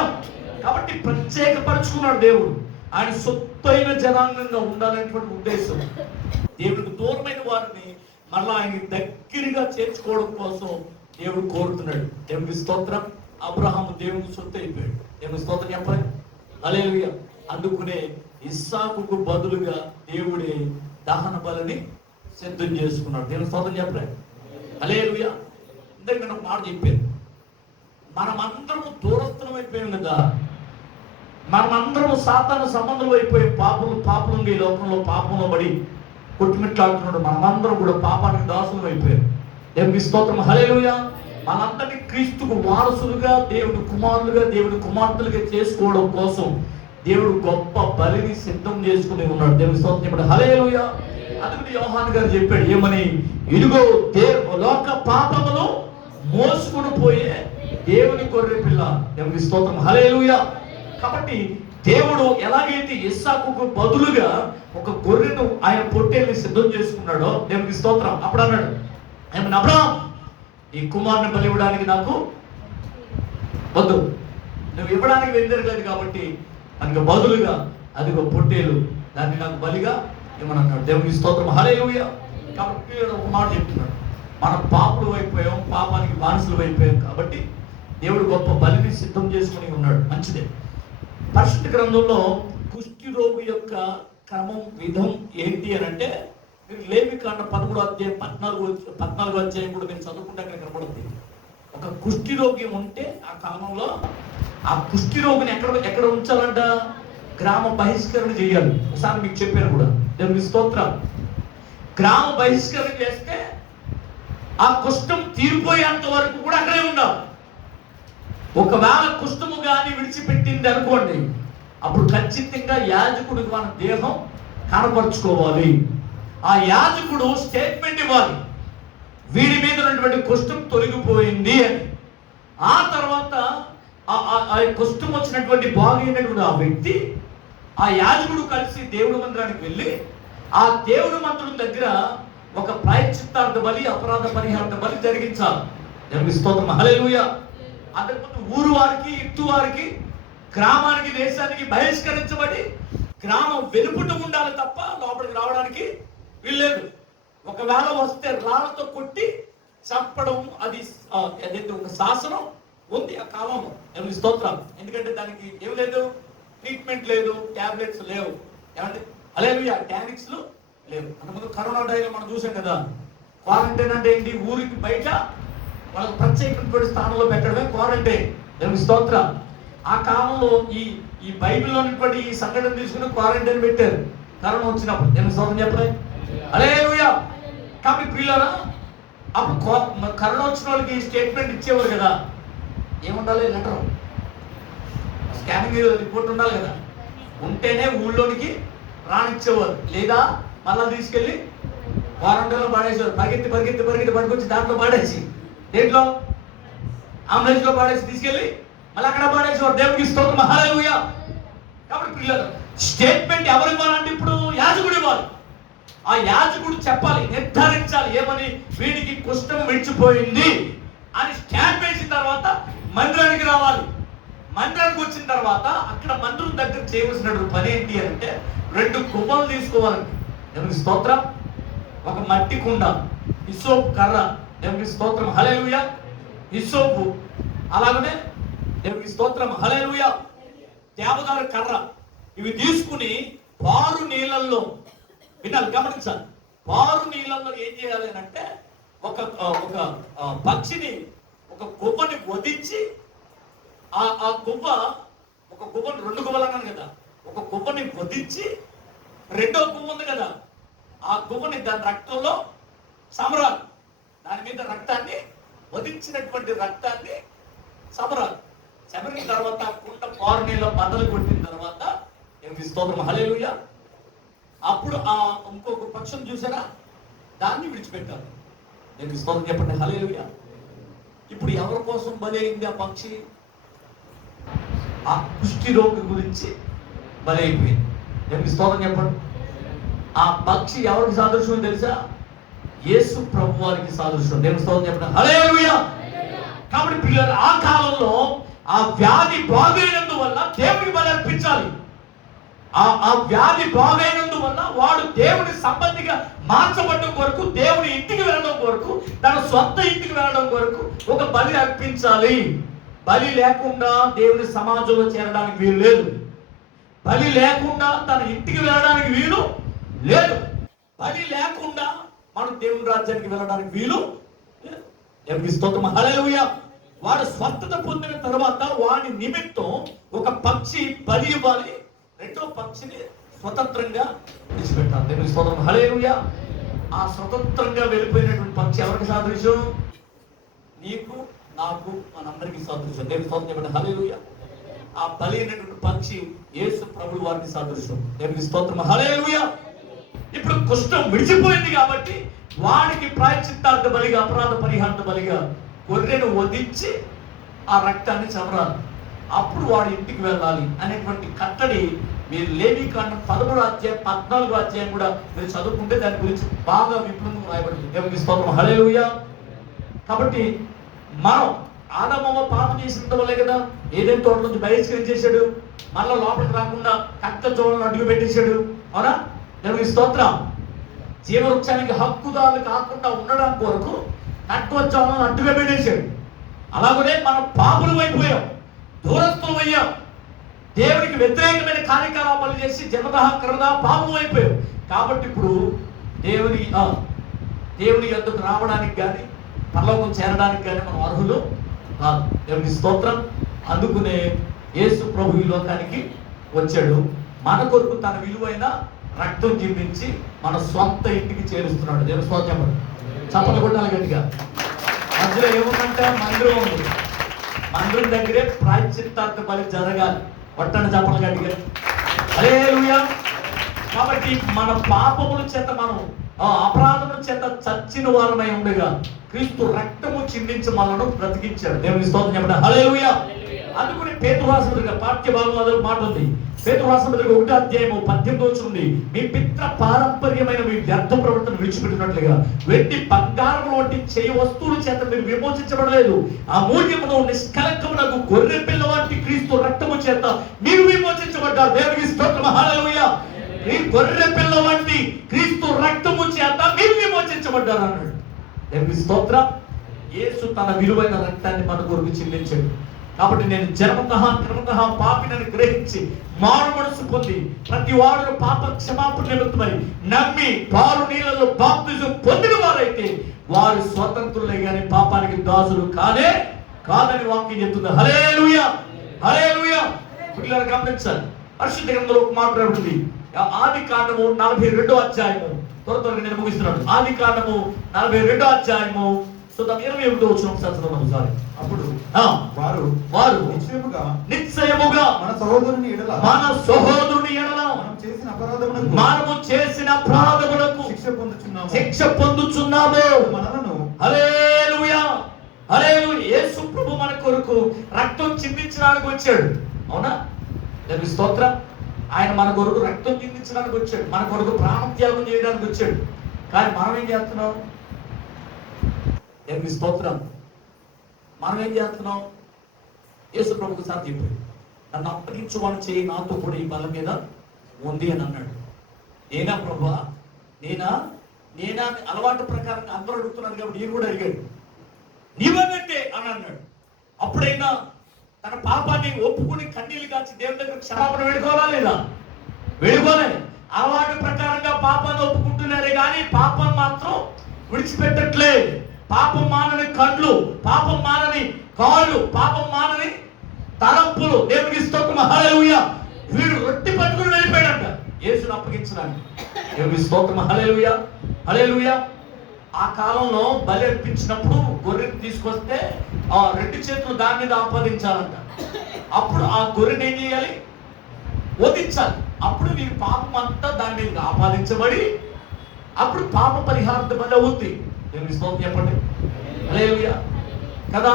కాబట్టి ప్రత్యేకపరుచుకున్నాడు దేవుడు. ఆయన సొత్తైన జనాంగంగా ఉండాలనేటువంటి ఉద్దేశం. దేవుడికి దూరమైన వారిని మళ్ళా ఆయన దగ్గరగా చేర్చుకోవడం కోసం దేవుడు కోరుతున్నాడు. దేవునికి స్తోత్రం. అబ్రహాము దేవునికి సొత్తు అయిపోయాడు. దేవునికి స్తోత్రం చెప్పండి. హల్లెలూయా. అందుకునే ఇస్సాకుకు బదులుగా దేవుడే దహన బలిని సిద్ధం చేసుకున్నాడు. దేవునికి స్తోత్రం చెప్పలే. హల్లెలూయా. ఇందాక ఒక మాట చెప్పాను, మనమందరము దూరస్థలం అయిపోయాం కదా. మనమందరము సాతాను సంబంధం అయిపోయి పాపంగా ఈ లోకంలో పాపంలో పడి కొట్టుమిట్లాడుతున్నాడు. మనమందరం కూడా పాపానికి దాసులం అయిపోయాం. దేవునికి స్తోత్రం. హల్లెలూయా. మనందరినీ క్రీస్తుకు వారసులుగా, దేవుని కుమారులుగా, దేవుని కుమార్తెలుగా చేసుకోవడం కోసం దేవుడు గొప్ప బలిని సిద్ధం చేసుకుని ఉన్నాడు. దేవుని స్తోత్రం చెప్పండి. హల్లెలూయా. అందుకని యోహాను గారు చెప్పాడు ఏమని? ఇదిగో లోక పాపమును మోసుకుని పోయే దేవుని గొర్రె పిల్ల. దేవునికి స్తోత్రం. హల్లెలూయా. కాబట్టి దేవుడు ఎలాగైతే ఇస్సాకుకు బదులుగా ఒక గొర్రెను ఆయన పొట్టేల్ని సిద్ధం చేసుకున్నాడో, దేవునికి స్తోత్రం. అప్పుడు అన్నాడు ఏమన్నా, అబ్రహాం ఈ కుమారుని బలి ఇవ్వడానికి నాకు వద్దు, నువ్వు ఇవ్వడానికి వెందరగలేదు కాబట్టి దానికి బదులుగా అదిగో పొట్టేలు, దాన్ని నాకు బలిగా ఇవ్వనన్నాడు. దేవునికి స్తోత్రం. హల్లెలూయా. కాబట్టి ఒక మాట చెప్తున్నాడు, మనం పాపులు అయిపోయాం, పాపానికి బానిసలు అయిపోయాం కాబట్టి దేవుడు గొప్ప బలిని సిద్ధం చేసుకుని ఉన్నాడు. మంచిదే. పరిశుద్ధ గ్రంథంలో కుష్టి రోగి యొక్క క్రమం విధం ఏంటి అని అంటే, మీరు లేవికాండ 13వ అధ్యాయం 14వ అధ్యాయం కూడా మీరు చదువుకుంటే అక్కడ కనబడుతుంది. ఒక కుష్టి రోగి ఉంటే ఆ కాలంలో ఆ కుష్టి రోగిని ఎక్కడ ఉంచాలంట? గ్రామ బహిష్కరణ చేయాలి. ఒకసారి మీకు చెప్పాను కూడా. దేవునికి స్తోత్రం. గ్రామ బహిష్కరణ చేస్తే ఆ కుష్ఠం తీరిపోయేంత వరకు కూడా అక్కడే ఉండాలి. ఒకవేళ కుష్ఠము కానీ విడిచిపెట్టింది అనుకోండి, అప్పుడు ఖచ్చితంగా యాజకుడికి మన దేహం కనపరుచుకోవాలి. ఆ యాజకుడు స్టేట్మెంట్ ఇవ్వాలి, వీడి మీద ఉన్నటువంటి కుష్ఠం తొలగిపోయింది అని. ఆ తర్వాత ఆ కుష్ఠం వచ్చినటువంటి బాగైనటువంటి ఆ వ్యక్తి ఆ యాజకుడు కలిసి దేవుడి మందిరానికి వెళ్ళి ఆ దేవుడి మందిరం దగ్గర ఒక ప్రాయశ్చిత్తార్థ బలి, అపరాధ పరిహారార్థ బలి జరిగించాలి. దేవునికి స్తోత్రం. హల్లెలూయా. అంతకుముందు ఊరు వారికి, ఇట్టు వారికి, గ్రామానికి, దేశానికి బహిష్కరించబడి గ్రామం వెలుపుట ఉండాలి తప్ప లోపలికి రావడానికి వీల్లేదు. ఒకవేళ వస్తే రాళ్లతో కొట్టి చంపడం, అది ఏదైతే ఒక శాసనం ఉంది ఆ కాలంలో. దేవుని స్తోత్రం. ఎందుకంటే దానికి ఏం లేదు, ట్రీట్మెంట్ లేదు, టాబ్లెట్స్ లేవు, ఏమంటే హల్లెలూయా, టానిక్స్ లేవు. అంతకుముందు కరోనా టైంలో మనం చూసాం కదా, క్వారంటైన్ అంటే ఏంటి, ఊరికి బయట వాళ్ళకి ప్రత్యేకమైన స్థానంలో పెట్టడమే క్వారంటైన్. దేవుని స్తోత్రం. ఆ కాలంలో ఈ బైబిల్లో ఉన్నటువంటి ఈ సంఘటన తీసుకుని క్వారంటైన్ పెట్టారు కరోనా వచ్చినప్పుడు. దేవుని స్తోత్రం చెప్పలే, హల్లెలూయా. కాబట్టి పిల్లరా, అప్పుడు కరోనా వచ్చిన వాళ్ళకి స్టేట్మెంట్ ఇచ్చేవారు కదా, ఏముండాలి, లెటర్, స్కానింగ్ రిపోర్ట్ ఉండాలి కదా, ఉంటేనే ఊళ్ళోనికి రానిచ్చేవారు, లేదా మళ్ళా తీసుకెళ్ళి క్వారంటైన్లో పాడేసేవారు. పరిగెత్తి పరిగెత్తి పరిగెత్తి పట్టుకొచ్చి దాంట్లో పాడేసి, దేంట్లో, అంబులెన్స్ లో పాడేసి తీసుకెళ్ళి మళ్ళీ అక్కడ పాడేసేవారు. దేవుడికి స్తోత్రం, హల్లెలూయా. కాబట్టి పిల్లలు, స్టేట్మెంట్ ఎవరు ఇవ్వాలంటే ఇప్పుడు యాజకుడు ఇవ్వాలి. ఆ యాజకుడు చెప్పాలి, నిర్ధారించాలి, ఏమని, వీడికి కుష్ఠం విడిచిపోయింది అని స్టాంప్ వేసిన తర్వాత మందిరానికి రావాలి. మందిరానికి వచ్చిన తర్వాత అక్కడ మందిరం దగ్గర చేయవలసిన పని ఏంటి అంటే, 2 గువ్వలు తీసుకోవాలండి. దేవునికి స్తోత్రం. ఒక మట్టి కుండ, హిస్సోపు కర్ర, దేవునికి స్తోత్రం, హల్లెలూయా, హిస్సోపు, అలాగనే దేవునికి స్తోత్రం, హల్లెలూయా, దేవదారు కర్ర, ఇవి తీసుకుని పారు నీళ్ళల్లో, వినాలి, గమనించాలి, పారు నీళ్ళల్లో ఏం చేయాలి అంటే, ఒక పక్షిని, ఒక గువ్వని వధించి, ఆ గువ్వ, ఒక గువ్వని 2 గువ్వలు అన్నాను కదా, ఒక గువ్వని వధించి, రెండో గువ్వ ఉంది కదా, ఆ గువ్వని దాని రక్తంలో సమరాలు, దాని మీద రక్తాన్ని, వధించినటువంటి రక్తాన్ని సమరాలు, చెమరిన తర్వాత ఆ కుండ పారు నీళ్ళ బద్దలు కొట్టిన తర్వాత, దేవునికి స్తోత్రం, హల్లెలూయా, అప్పుడు ఆ ఇంకొక పక్షం చూసారా, దాన్ని విడిచిపెట్టారు. దేవునికి స్తోత్రం చెప్పండి, హల్లెలూయా. ఇప్పుడు ఎవరి కోసం బలి అయింది ఆ పక్షి? ఆ కుష్టి రోగి గురించి బలి అయిపోయింది. దేవునికి స్తోత్రం చెప్పండి. ఆ పక్షి ఎవరికి సాదృశ్యం తెలుసా? యేసు ప్రభు వారికి సాదృశ్యం. దేవునికి స్తోత్రం చెప్పండి, హల్లెలూయా. కాబట్టి పిల్లలు, ఆ కాలంలో ఆ వ్యాధి బాగైనందువల్ల దేవుని బలి అర్పించాలి. ఆ వ్యాధి బాగైనందువల్ల వాడు దేవుని సంబంధిగా మార్చబడడం కొరకు, దేవుని ఇంటికి వెళ్ళడం కొరకు, తన సొంత ఇంటికి వెళ్ళడం కొరకు ఒక బలి అర్పించాలి. బలి లేకుండా దేవుని సమాజంలో చేరడానికి వీలు లేదు. బలి లేకుండా తన ఇంటికి వెళ్ళడానికి వీలు లేదు. బలి లేకుండా మనం దేవుని రాజ్యానికి వెళ్ళడానికి వీలు లేదు. దేవునికి స్తోత్రం, హల్లెలూయా. వాడు స్వస్థత పొందిన తర్వాత వాడి నిమిత్తం ఒక పక్షి బలి ఇవ్వాలి, రెండో పక్షిని స్వతంత్రంగా విడిచిపెట్టాలి. దేవునికి స్తోత్రం, హల్లెలూయా. ఆ స్వతంత్రంగా వెళ్ళిపోయినటువంటి పక్షి ఎవరికి సాదృశ్యం? నీకు, నాకు, మనందరికీ సాదృశ్యం. దేవునికి స్తోత్రం చెప్పండి, హల్లెలూయా. ఆ బలి అయినటువంటి పక్షి యేసు ప్రభువు వారికి సాదృశ్యం. దేవునికి స్తోత్రం, హల్లెలూయా. ఇప్పుడు కుష్ఠం విడిచిపోయింది కాబట్టి వాడికి ప్రాయశ్చిత్తార్థ బలిగా, అపరాధ పరిహారార్థ బలిగా గొర్రెను వధించి ఆ రక్తాన్ని చమరాలి. అప్పుడు వాడు ఇంటికి వెళ్ళాలి అనేటువంటి కట్టడి మీరు లేవీకాండం 13వ అధ్యాయం 14వ అధ్యాయం కూడా మీరు చదువుకుంటే దాని గురించి బాగా విపులంగా రాయబడింది. దేవునికి స్తోత్రం, హల్లెలూయా. కాబట్టి మనం ఆదాము పాపం చేసినంత వల్లే కదా ఏదైనా తోట నుంచి బహిష్కరించేశాడు, మళ్ళీ లోపలికి రాకుండా కట్ట జోలను అడుగు పెట్టేశాడు, అవునా? దేవునికి స్తోత్రం. జీవవృక్షానికి హక్కుదారులు కాకుండా ఉండడం కొరకు కట్టవచ్చాలను అడ్డుగా పెట్టేశాడు. అలాగనే మనం పాపులు అయిపోయాం, దూరస్తులు అయ్యాం, దేవునికి వ్యతిరేకమైన కార్యకలాపాలు చేసి జన్మదహ కరదా పాపం అయిపోయాం. కాబట్టి ఇప్పుడు దేవుని యొద్దకు రావడానికి కానీ పరలోకం చేరడానికి కానీ మనం అర్హులు కాదు. దేవుని స్తోత్రం. అందుకునే యేసు ప్రభు ఈ లోకానికి వచ్చాడు, మన కొరకు తన విలువైన రక్తం చిందించి మన సొంత ఇంటికి చేరుస్తున్నాడు. దేవుని స్తోత్రం. చప్పట్లు కొట్టాలి గట్టిగా. మధ్యలో ఏముందంటే మందిరం ఉంది, మందిరం దగ్గరే ప్రాయశ్చిత్తార్థ బలి జరగాలి. కొట్టండి చప్పట్లు గట్టిగా, హల్లెలూయా. కాబట్టి మన పాపముల చేత, మనం అపరాధముల చేత చచ్చిన వారమై ఉండగా క్రీస్తు రక్తము చిందించి మనను బ్రతికించాడు. దేవుని స్తోత్రం చెప్పండి, హల్లెలూయా. అందుకని పేతురు రాసిన పత్రిక పాఠ్య భాగంలో అదే మాట ఉంది. పేతురు రాసిన పత్రిక 1వ అధ్యాయము 18వ వచనం ఉంది. మీ పిత్ర పారంపర్యమైన మీ వ్యర్థ ప్రవర్తన విడిచిపెట్టినట్లుగా వెండి బంగారం వంటి చేయ వస్తువుల చేత మీరు విమోచించబడలేదు, ఆ మూల్యమును నిష్కలంకమునకు గొర్రె పిల్ల వంటి క్రీస్తు రక్తము చేత మీరు విమోచించబడ్డారు. దేవునికి స్తోత్రం, హల్లెలూయా. ఈ గొర్రె పిల్ల వంటి క్రీస్తు రక్తము చేత మీరు విమోచించబడ్డారు అన్నాడు. దేవుని స్తోత్రం. యేసు తన విలువైన రక్తాన్ని మన కొరకు చెల్లించాడు. కాబట్టి నేను జన్మతః పాపినని గ్రహించి మారు మనసు పొంది ప్రతి వాడు పాప క్షమాపణ నిమిత్తమై నమ్మి పాలు నీళ్ళలో బాప్తిజం పొందిన వారైతే వారు స్వతంత్రులే గాని పాపానికి దాసులు కాదని వాక్యం చెప్తుంది. హల్లెలూయా, హల్లెలూయా. పిల్లలు గమనించాలి. పరిశుద్ధ గ్రంథంలో ఒక మాట రాబడింది. ఆది కాండము 42వ అధ్యాయము. త్వరగా నేను ముగిస్తున్నాను. ఆది కాండము 42వ అధ్యాయము 21వ వచనం చదువుతాను. అప్పుడు వారు నిశ్చయముగా మన సహోదరుని ఎడల మనము చేసిన అపరాధములకు శిక్ష పొందుచున్నాము. హల్లెలూయా, హల్లెలూయా. యేసు ప్రభు మన కొరకు రక్తం చిందించడానికి వచ్చాడు. అవునా? దేవుని స్తోత్రం. ఆయన మన కొరకు రక్తం చిందించడానికి వచ్చాడు. మన కొరకు ప్రాణత్యాగం చేయడానికి వచ్చాడు. కానీ మనం ఏం చేస్తున్నాం? దేవుని స్తోత్రం. మనం ఏం చేస్తున్నాం? యేసు ప్రభుకు సాధ్యపోయి నన్ను అప్పగించువాడు చేయి నాతో కూడా ఈ బలం మీద ఉంది అని అన్నాడు. నేనా ప్రభువా? నేనా అలవాటు ప్రకారం అందరూ అడుగుతున్నారు కాబట్టి ఈయన కూడా అడిగాడు. నీవన్నట్టే అని అన్నాడు. అప్పుడైనా తన పాపాన్ని ఒప్పుకుని కన్నీళ్లు కాచి దేవుని దగ్గర క్షమాపణ వేడుకోవాలా లేదా? వేడుకోలే. అలవాటు ప్రకారంగా పాపాన్ని ఒప్పుకుంటున్నారే కానీ పాపం మాత్రం విడిచిపెట్టట్లే. పాపం మానని కళ్ళు, పాపం మానని కాళ్ళు, పాపం మానని తలంపులు. దేవునికి స్తోత్రం. హల్లెలూయా. వీడు రొట్టె పట్టుకుని వెళ్ళిపోయాడంట యేసును అప్పగించడానికి. దేవునికి స్తోత్రం. హల్లెలూయా, హల్లెలూయా. ఆ కాలంలో బలి అర్పించినప్పుడు గొర్రెని తీసుకొస్తే ఆ 2 చేతులు దాని మీద ఆపాదించాలంట. అప్పుడు ఆ గొర్రెని ఏం చేయాలి? వధించాలి. అప్పుడు వీరి పాపం అంతా దాని మీద ఆపాదించబడి అప్పుడు పాప పరిహారం బలి అవుద్ది. దేవుని స్తోత్రం చెప్పండి. హల్లెలూయా కదా.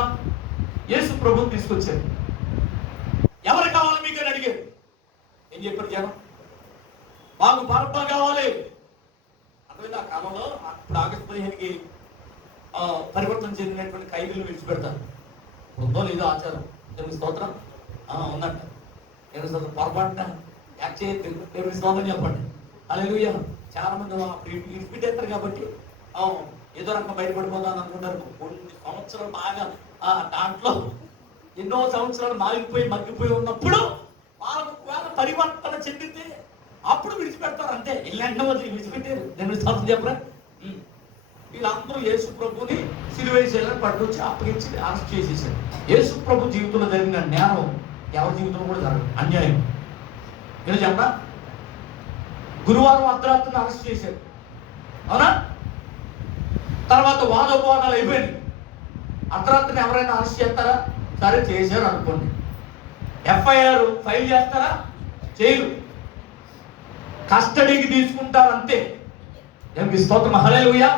యేసు ప్రభువుని తీసుకొచ్చారు. ఎవరు కావాలి మీకు అని అడిగారు. ఏం చెప్పారు జనం? మాకు బరబ్బా కావాలి. అర్థమైంది? ఆ కాలంలో ఇప్పుడు ఆగస్టు 15కి పరివర్తన చెందినటువంటి ఖైదీలు విడిచిపెడతారు. ఉందో లేదో ఆచారం. దేవుని స్తోత్రం. ఉందంట. దేవుని స్తోత్రం. పొరపాటున యాక్ట్ చేయొద్దు. దేవుని స్తోత్రం చెప్పండి. హల్లెలూయా. చాలా మంది విడిచిపెట్టేస్తారు కాబట్టి ఏదో రకంగా బయటపడిపోతాను అనుకుంటారు. కొన్ని సంవత్సరాలు బాగా దాంట్లో ఎన్నో సంవత్సరాలు మగ్గిపోయి ఉన్నప్పుడు వాళ్ళ పరివర్తన చెందితే అప్పుడు విడిచిపెడతారు. అంతే. ఇలాంటి వదిలి విడిచిపెట్టారు. నేను స్తోత్రం చెప్పరా? వీళ్ళందరూ యేసు ప్రభుని సిలువేసేయాలని పట్టుకొచ్చి అప్పగించి అరెస్ట్ చేసేసారు. యేసు ప్రభు జీవితంలో జరిగిన నేరం ఎవరి జీవితంలో కూడా జరగదు. అన్యాయం. నేను చెప్పరా? గురువారం అర్ధరాత్రిని అరెస్ట్ చేశారు. అవునా? తర్వాత వాదోపవాదాలు అయిపోయింది. అర్ధరాత్రిని ఎవరైనా అరెస్ట్ చేస్తారా? సరే చేశారు అనుకోండి. ఎఫ్ఐఆర్ ఫైల్ చేస్తారా? చేయరు. కస్టడీకి తీసుకుంటారు. అంతే. దేవునికి స్తోత్రం. హల్లెలూయా.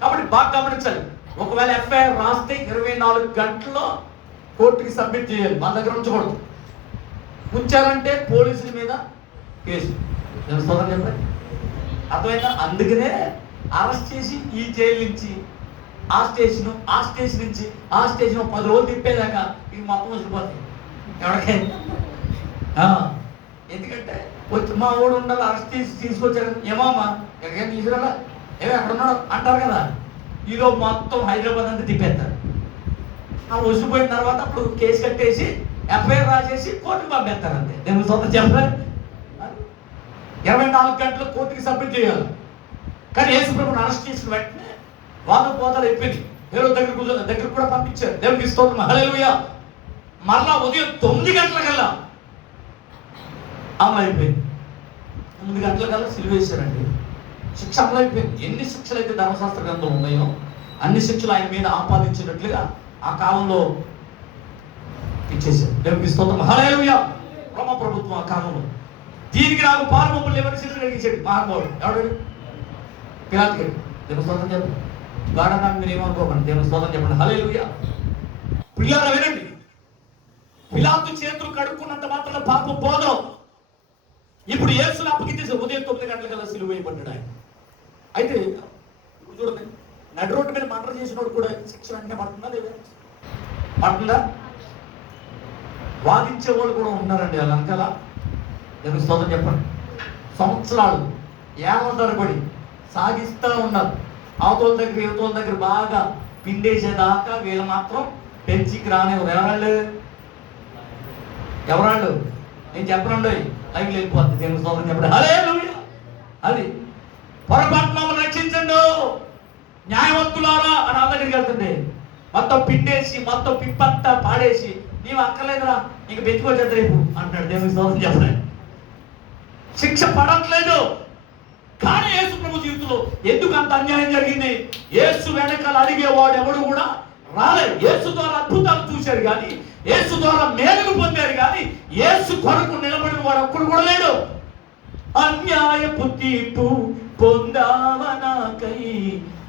కాబట్టి బాగా గమనించాలి. ఒకవేళ ఎఫ్ఐఆర్ రాస్తే 24 గంటల్లో కోర్టుకి సబ్మిట్ చేయాలి. మన దగ్గర ఉంచకూడదు. ఉంచారంటే పోలీసుల మీద కేసు. దేవుని స్తోత్రం చెప్పండి. అర్థమైందా? అందుకనే అరెస్ట్ చేసి ఈ జైలు నుంచి ఆ స్టేషన్ నుంచి ఆ స్టేషన్ 10 రోజులు తిప్పేదాకా ఇవి మొత్తం వచ్చిపోతాయి ఎవరికైనా. ఎందుకంటే వచ్చి మా ఊడు ఉండాలి అరెస్ట్ చేసి తీసుకొచ్చారు. ఏమమ్మా ఎక్కడికైనా తీసుకురాలా? ఎక్కడ ఉన్నాడు అంటారు కదా. ఈరోజు మొత్తం హైదరాబాద్ అంతా తిప్పేస్తారు. వచ్చిపోయిన తర్వాత అప్పుడు కేసు కట్టేసి ఎఫ్ఐఆర్ రాసేసి కోర్టుకు పంపేస్తారు. అంతే. నేను సొంత చెప్పాలి. 24 గంటలు కోర్టుకి సబ్మిట్ చేయాలి. కానీ యేసు ప్రభువుని అరెస్ట్ చేసిన వెంటనే వాదోపవాదాలు అయిపోయింది. హేరోదు దగ్గర కూడా పంపించారు. దేవునికి స్తోత్రం. హల్లెలూయా. మరలా ఉదయం 9 గంటలకల్లా అమలు అయిపోయింది. 9 గంటలకల్లా సిలువేశారండి. శిక్ష అమలు అయిపోయింది. ఎన్ని శిక్షలు అయితే ధర్మశాస్త్ర గ్రంథంలో ఉన్నాయో అన్ని శిక్షలు ఆయన మీద ఆపాదించినట్లుగా ఆ కాలంలో ఇచ్చేశారు. దేవునికి స్తోత్రం. హల్లెలూయా. రోమ ప్రభుత్వం ఆ కాలంలో దీనికి నాకు పాలు మమ్మల్ని ఎవరి శిక్ష కలిగించాడు మహానుభావుడు. ఎవడు? పిలాతు గారు. దేవుని స్తోత్రం చెప్పండి. గాఢంగా మీరు ఏమనుకోకండి. దేవుని స్తోత్రం చెప్పండి. హల్లెలూయా. పిల్లారా వినండి. పిలాతు చేతులు కడుక్కున్నంత మాత్రం పాపం పోదు. ఇప్పుడు యేసుని అప్పగించేసి ఉదయం 9 గంటలకల్లా సిలువ వేయబడ్డాడు ఆయన. అయితే ఇప్పుడు చూడండి, నడి రోడ్డు మీద మర్డర్ చేసినోడు కూడా శిక్ష వెంటనే పడుతుందా లేదా? పడుతుందా? వాదించే వాళ్ళు కూడా ఉన్నారండి వాళ్ళ అంకలా. దేవుని స్తోత్రం చెప్పండి. సంవత్సరాలు ఏళ్ళ తరబడి సాగిస్తూ ఉన్నారు. అవతల దగ్గర యువతల దగ్గర బాగా పిండేసేదాకా వీళ్ళు మాత్రం పెంచికి రానివ్వరు. ఎవరాళ్ళు నేను చెప్పనండి, లైవ్ వెళ్ళిపోతుంది. దేవుని స్తోత్రం చెప్పండి. హల్లెలూయా. అది పొరపాటు మమ్మల్ని రక్షించండు న్యాయవంతులారా అని వాళ్ళ దగ్గరికి వెళ్తుంటే మొత్తం పిండేసి మొత్తం పిప్పంతా పాడేసి నీవు అక్కర్లేదురా ఇంక పెంచుకోవచ్చదు రేపు అంటాడు. దేవుని స్తోత్రం చెప్పండి. శిక్ష పడట్లేదు. కానీ యేసు ప్రభు జీవితంలో ఎందుకు అంత అన్యాయం జరిగింది? యేసు వెనకాల అడిగేవాడు ఎవడు కూడా రాలేదు. యేసు ద్వారా అద్భుతాలు చూశారు కానీ, యేసు ద్వారా మేలులు పొందారు కానీ, యేసు కొరకు నిలబడిన వాడు ఒక్కడు కూడా లేడు. అన్యాయపు తీర్పు పొందావనాకై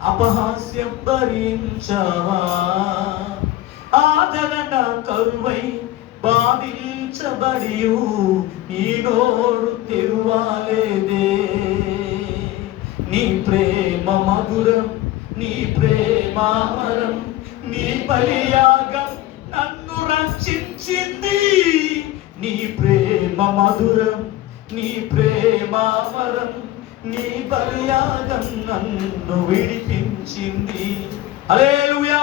అపహాస్యం భరించవా, ఆదరణ కరువై బాధించబడి నీ నోరు తెరువాలేదే. నీ ప్రేమ మధురం, నీ ప్రేమామరం, నీ బలియాగం నన్ను రక్షించింది. నీ ప్రేమ మధురం, నీ ప్రేమామరం, నీ బలియాగం నన్ను విడిపించింది. హల్లెలూయా.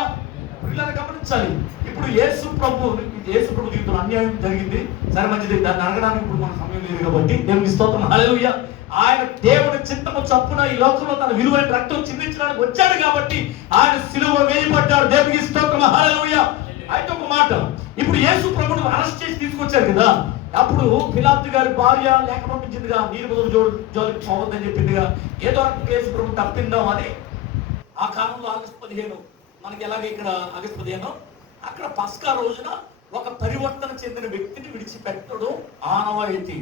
పిల్లలు గమనించాలి. ఇప్పుడు యేసు ప్రభు జీవితంలో అన్యాయం జరిగింది. సరే మంచిది, దాన్ని అడగడానికి ఇప్పుడు మన సమయం లేదు కాబట్టి దేవుని స్తోత్రం. హల్లెలూయా. ఆయన దేవుని చిత్తము చప్పున ఈ లోకంలో తన విలువైన రక్తం చిందించడానికి వచ్చాడు కాబట్టి ఆయన సిలువ వేయబడ్డాడు. దేవునికి స్తోత్రం. హల్లెలూయా. అయితే ఒక మాట, ఇప్పుడు యేసు ప్రభువును అరెస్ట్ చేసి తీసుకొచ్చారు కదా, అప్పుడు పిలాతు గారి భార్య లేఖ పంపించిందిగా, నీరు మొదలు జోలికి పోవద్దని చెప్పిందిగా. ఏదో రకంగా యేసు ప్రభు తప్పిందాం అని. ఆ కాలంలో ఆగస్టు 15 మనకి ఎలాగ ఇక్కడ ఆగస్టు 15 అక్కడ పస్కా రోజున ఒక పరివర్తన చెందిన వ్యక్తిని విడిచిపెట్టడం ఆనవాయితీ.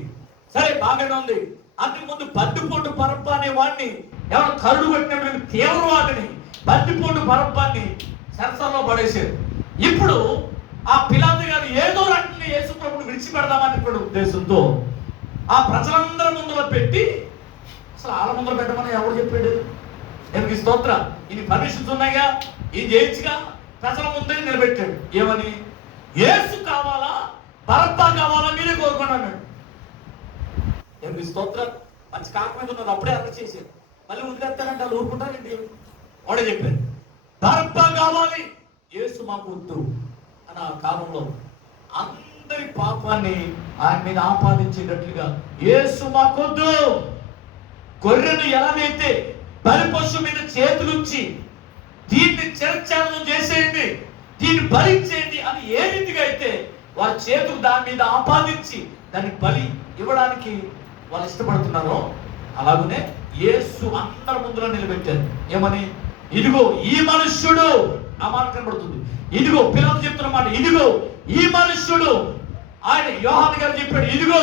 సరే బాగానే ఉంది. అంతకు ముందు బందిపోటు బరబ్బా అనే వాడిని, ఎవరు కరుడు పెట్టినటువంటి తీవ్రవాదిని బందిపోటు బరబ్బాన్ని సరసంలో పడేశారు. ఇప్పుడు ఆ పిలాతు గారు ఏదో రకంగా యేసు ప్రభువుని విడిచిపెడదామనేటువంటి ఉద్దేశంతో ఆ ప్రజలందరి ముందులో పెట్టి, అసలు వాళ్ళ ముందర పెట్టమని ఎవరు చెప్పాడు? దేవునికి స్తోత్రం. ఇది పర్మిషన్స్ ఉన్నాయిగా, ఇది చేయొచ్చుగా. ప్రజల ముందే నిలబెట్టాడు. ఏమని? యేసు కావాలా బరబ్బా కావాలా మీరే కోరుకోండి అన్నాడు. దేవునికి స్తోత్రం. మంచి కాక మీద ఉన్నారు, అప్పుడే అర్థం చేశారు. మళ్ళీ వదిలేస్తానంటే వాళ్ళు ఊరుకుంటారండి. వాడే చెప్పారు బరబ్బా కావాలి, యేసు మాకు వద్దు అని. ఆ కాలంలో అందరి పాపాన్ని ఆయన మీద ఆపాదించేటట్లుగా యేసు మాకొద్దు. గొర్రెను ఎలాగైతే బలి పశువు మీద చేతులుంచి దీన్ని చిరఛేదనం చేసేయండి, దీన్ని భరించేయండి అని ఏ రీతిగా అయితే వాళ్ళ చేతులు దాని మీద ఆపాదించి దాన్ని బలి ఇవ్వడానికి వాళ్ళు ఇష్టపడుతున్నారో, అలాగనే యేసు అందరి ముందులో నిలబెట్టారు. ఏమని? ఇదిగో ఈ మనుష్యుడు. ఆ మాట కనబడుతుంది. ఇదిగో పిల్లలు చెప్తున్న మాట, ఇదిగో ఈ మనుష్యుడు. ఆయన యోహాను గారు చెప్పాడు, ఇదిగో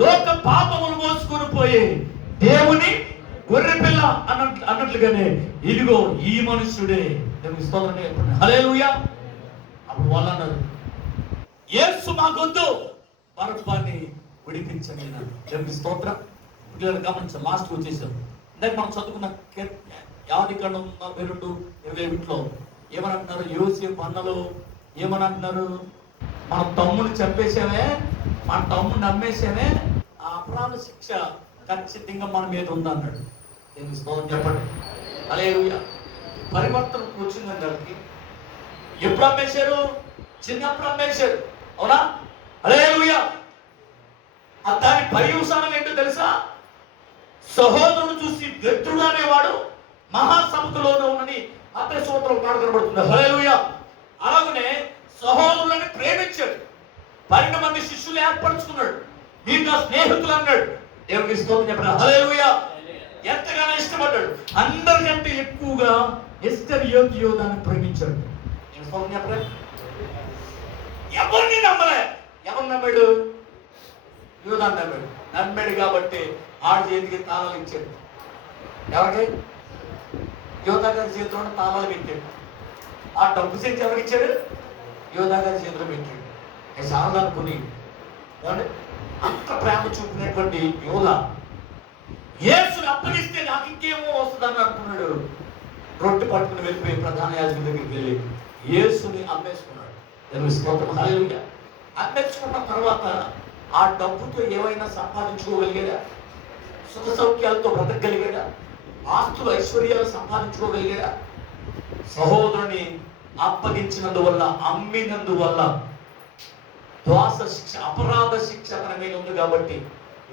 లోక పాపములు మోసుకొని పోయే దేవుని గొర్రె పిల్ల అన్నట్లుగానే ఇదిగో ఈ మనుష్యుడే. దేవుని స్తోత్రం చెప్పండి. హల్లెలూయా. అప్పుడు వాళ్ళు అన్నారు యేసు మాకొద్దు, బరబ్బాని విడిపించండి. దేవుని స్తోత్రం. పిల్లలు గమనించాం. లాస్ట్కి వచ్చేసాం. ఇందాక మనం చదువుకున్న 52:22 ఏమని అంటున్నారు? యోసేపు అన్నలు ఏమని అంటున్నారు? మన తమ్ముడిని చంపేసామే, మన తమ్ముడిని అమ్మేసామే, ఆ అపరాధ శిక్ష ఖచ్చితంగా మన మీద ఉందన్నాడు. దేవుని స్తోత్రం చెప్పండి. హల్లెలూయా. పరివర్తన వచ్చిందండి వాళ్ళకి. ఎప్పుడు అమ్మేశారు? చిన్నప్పుడు అమ్మేశారు. అవునా? హల్లెలూయా. దాని పర్యవసానం ఏంటో తెలుసా? సహోదరుడు చూసి వ్యక్తుడు అనేవాడు మహాసముద్రంలోనే ఉన్నని అతని సూత్రం మాట కనబడుతుంది. హల్లెలూయా. అలాగనే సహోదరులని ప్రేమించాడు. 12 మంది శిష్యులు ఏర్పరచుకున్నాడు. మీరు నా స్నేహితులు అన్నాడు. దేవునికి స్తోత్రం చెప్పండి. హల్లెలూయా. ఎంతగానో ఇష్టపడ్డాడు. అందరికంటే ఎక్కువగా యోధాన్ని ప్రేమించాడు. నేను స్తోత్రం చెప్పలే. ఎవరిని నమ్మలే. ఎవరు నమ్మాడు? యోధాన్ని నమ్మాడు. నమ్మాడు కాబట్టి ఆడి చేతికి తాళాలు ఇచ్చాడు. ఎవరికి? యోధా గారి చేతిలో తాళాలు పెట్టాడు. ఆ డబ్బు చేతి ఎవరికి ఇచ్చాడు? యోధా గారి చేతిలో పెట్టాడు. చాలా అనుకుని అంత ప్రేమ చూపినటువంటి యోధా యేసుని అప్పగిస్తే నాకు ఇంకేమో వస్తుందని అనుకున్నాడు. రొట్టె పట్టుకుని వెళ్ళిపోయి ప్రధాన యాజకుడి దగ్గరికి వెళ్ళి యేసుని అమ్మేసుకున్నాడు. స్తోత్రం. హల్లెలూయా. అమ్మేసుకున్న తర్వాత ఆ డబ్బుతో ఏమైనా సంపాదించుకోగలిగేదా? సుఖ సౌఖ్యాలతో బ్రతకగలిగాడా? ఆస్తులు ఐశ్వర్యాలు సంపాదించుకోగలిగాడా? సహోదరుని అప్పగించినందువల్ల, అమ్మినందువల్ల ద్వాస శిక్ష, అపరాధ శిక్ష మన మీద ఉంది కాబట్టి